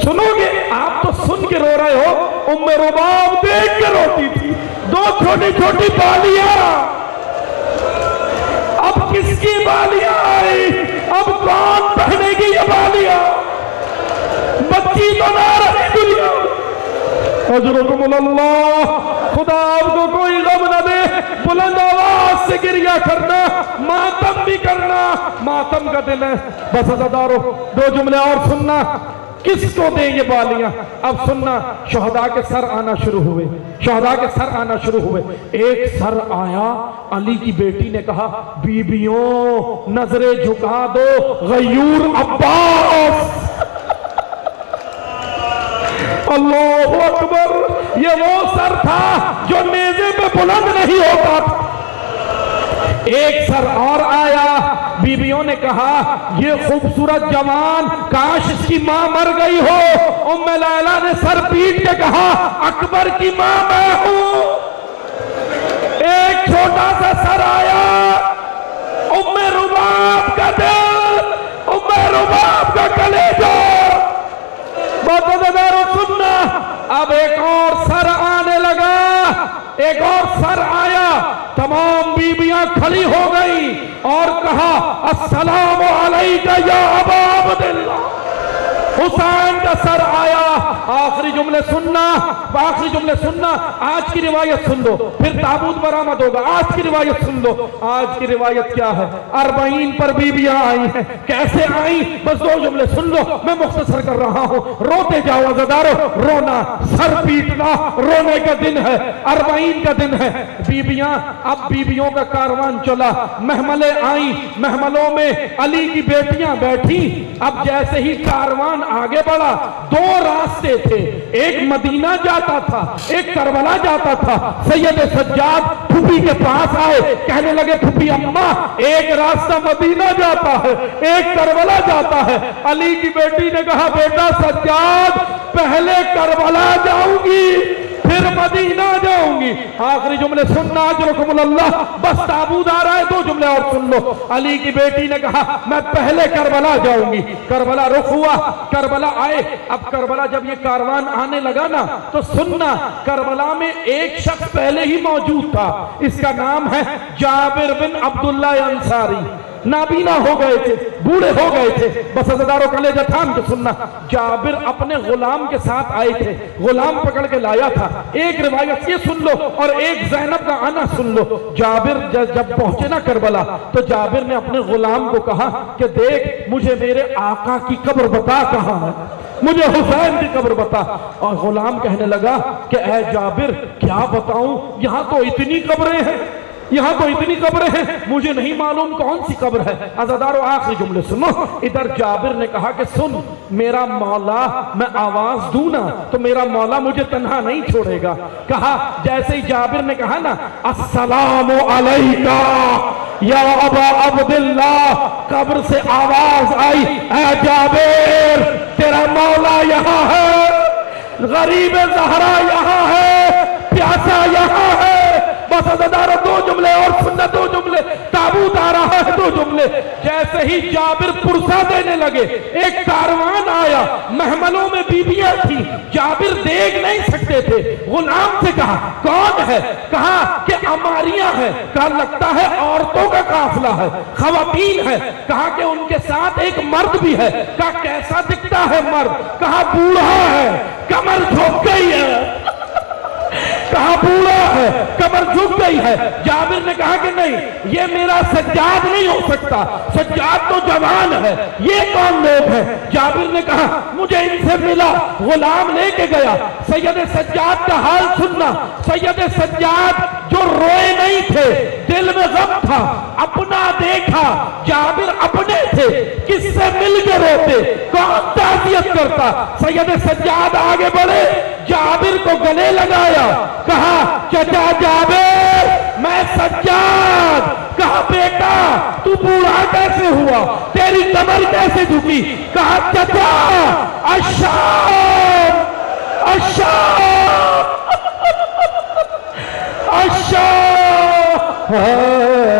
سنو گے؟ آپ تو سن کے رو رہے ہو. ام رباب دیکھ کے روتی تھی. 2 چھوٹی چھوٹی بالیاں. اب کس کی بالیاں آئی؟ اب کون پہنے گی یہ بالیاں؟ بچی تو نہ رہی دنیا. اجرکم اللہ. خدا آپ کو کوئی غم نہ دے. بلند آواز سے گریہ کرنا، ماتم بھی کرنا. ماتم کا دن ہے. بس عزادارو 2 جملے اور سننا. کس کو دیں یہ بالیاں؟ اب سننا. شہداء کے سر آنا شروع ہوئے. شہداء کے سر آنا شروع ہوئے. ایک سر آیا. علی کی بیٹی نے کہا بیبیوں نظریں جھکا دو، غیور عباس. اللہ اکبر. یہ وہ سر تھا جو نیزے پہ بلند نہیں ہوتا تھا. ایک سر اور آیا. بیبیوں نے کہا یہ خوبصورت جوان کاش اس کی ماں مر گئی ہو. ام لیلہ نے سر پیٹ کے کہا اکبر کی ماں میں ہوں. ایک چھوٹا سا سر آیا. ام رباب کا دل، ام رباب کا کلیجہ. سننا. اب ایک اور سر آنے لگا. ایک اور سر آیا. تمام بیبیاں کھڑی ہو گئی اور کہا السلام علیکہ یا ابا عبداللہ. حسین کا سر آیا. آخری جملے سننا، آخری جملے سننا. آج کی روایت سن لو پھر تابوت برآمد ہوگا. آج کی روایت سن لو. آج کی روایت کیا ہے؟ 40 پر بیبیاں آئی ہیں. کیسے آئیں؟ بس 2 جملے سن لو. میں مختصر کر رہا ہوں. روتے جاؤ عزادارو. رونا، سر پیٹنا رونے کا دن ہے. 40 کا دن ہے. بیبیاں، اب بیبیوں کا کاروان چلا. محملیں آئیں. محملوں میں علی کی بیٹیاں بیٹھی. اب جیسے ہی کاروان آگے بڑھا 2 راستے تھے. ایک مدینہ جاتا تھا، ایک کربلا جاتا تھا. سید سجاد پھوپھی کے پاس آئے. کہنے لگے پھوپھی اماں ایک راستہ مدینہ جاتا ہے، ایک کربلا جاتا ہے. علی کی بیٹی نے کہا بیٹا سجاد پہلے کربلا جاؤں گی پھر مدینہ جاؤں گی. آخری جملے سننا اجرکم اللہ. بس تابوت آ رہا ہے. 2 جملے اور سن لو. علی کی بیٹی نے کہا میں پہلے کربلا جاؤں گی. کربلا رخ ہوا. کربلا آئے. اب کربلا جب یہ کاروان آنے لگا نا تو سننا. کربلا میں ایک شخص پہلے ہی موجود تھا. اس کا نام ہے جابر بن عبداللہ انصاری. نابینا ہو گئے تھے، بوڑھے ہو گئے تھے. بس عزادارو کلیجہ تھام کے سننا. جابر اپنے غلام کے ساتھ آئے تھے. غلام پکڑ کے لایا تھا. ایک روایت یہ سن لو اور ایک زینب کا آنا سن لو. جابر جب پہنچے نا کربلا تو جابر نے اپنے غلام کو کہا کہ دیکھ مجھے میرے آقا کی قبر بتا کہاں ہے، مجھے حسین کی قبر بتا. اور غلام کہنے لگا کہ اے جابر کیا بتاؤں، یہاں تو اتنی قبریں ہیں، یہاں تو اتنی قبریں ہیں، مجھے نہیں معلوم کون سی قبر ہے. عزادارو آخری جملے سنو. ادھر جابر نے کہا کہ سن میرا مولا، میں آواز دوں نا تو میرا مولا مجھے تنہا نہیں چھوڑے گا. کہا جیسے ہی جابر نے کہا نا السلام علیکہ یا ابا عبداللہ، قبر سے آواز آئی اے جابر تیرا مولا یہاں ہے، غریب زہرا یہاں ہے، پیاسا یہاں ہے. بس عزادارو 2 جملے اور سننا. 2 جملے. تابوت آ رہا ہے. 2 جملے. جیسے ہی جابر پرسہ دینے لگے ایک کاروان آیا. محملوں میں بیبیاں تھی. جابر دیکھ نہیں سکتے تھے. غلام سے کہا کون ہے؟ کہا کہ اماریاں ہیں. کہا لگتا ہے عورتوں کا قافلہ ہے، خواتین ہے. کہا کہ ان کے ساتھ ایک مرد بھی ہے. کہا کیسا دکھتا ہے مرد؟ کہا بوڑھا ہے، کمر جھک گئی ہے. کہا بوڑھا ہے، کمر جھک گئی ہے. جابر نے کہا کہ نہیں یہ میرا سجاد نہیں ہو سکتا، سجاد تو جوان ہے، یہ کون لوگ ہیں؟ جابر نے کہا مجھے ان سے ملا. غلام لے کے گیا. سید سجاد کا حال سننا. سید سجاد جو روئے نہیں تھے، دل میں غم تھا. اپنا دیکھا، جابر اپنے تھے، کس سے مل کے روتے، کون تعزیت کرتا. سید سجاد آگے بڑھے، جابر کو گلے لگایا. کہا چچا جابر میں سجاد. کہا بیٹا تو بوڑھا کیسے ہوا، تیری کمر کیسے جھکی؟ کہا چچا الشام الشام الشام.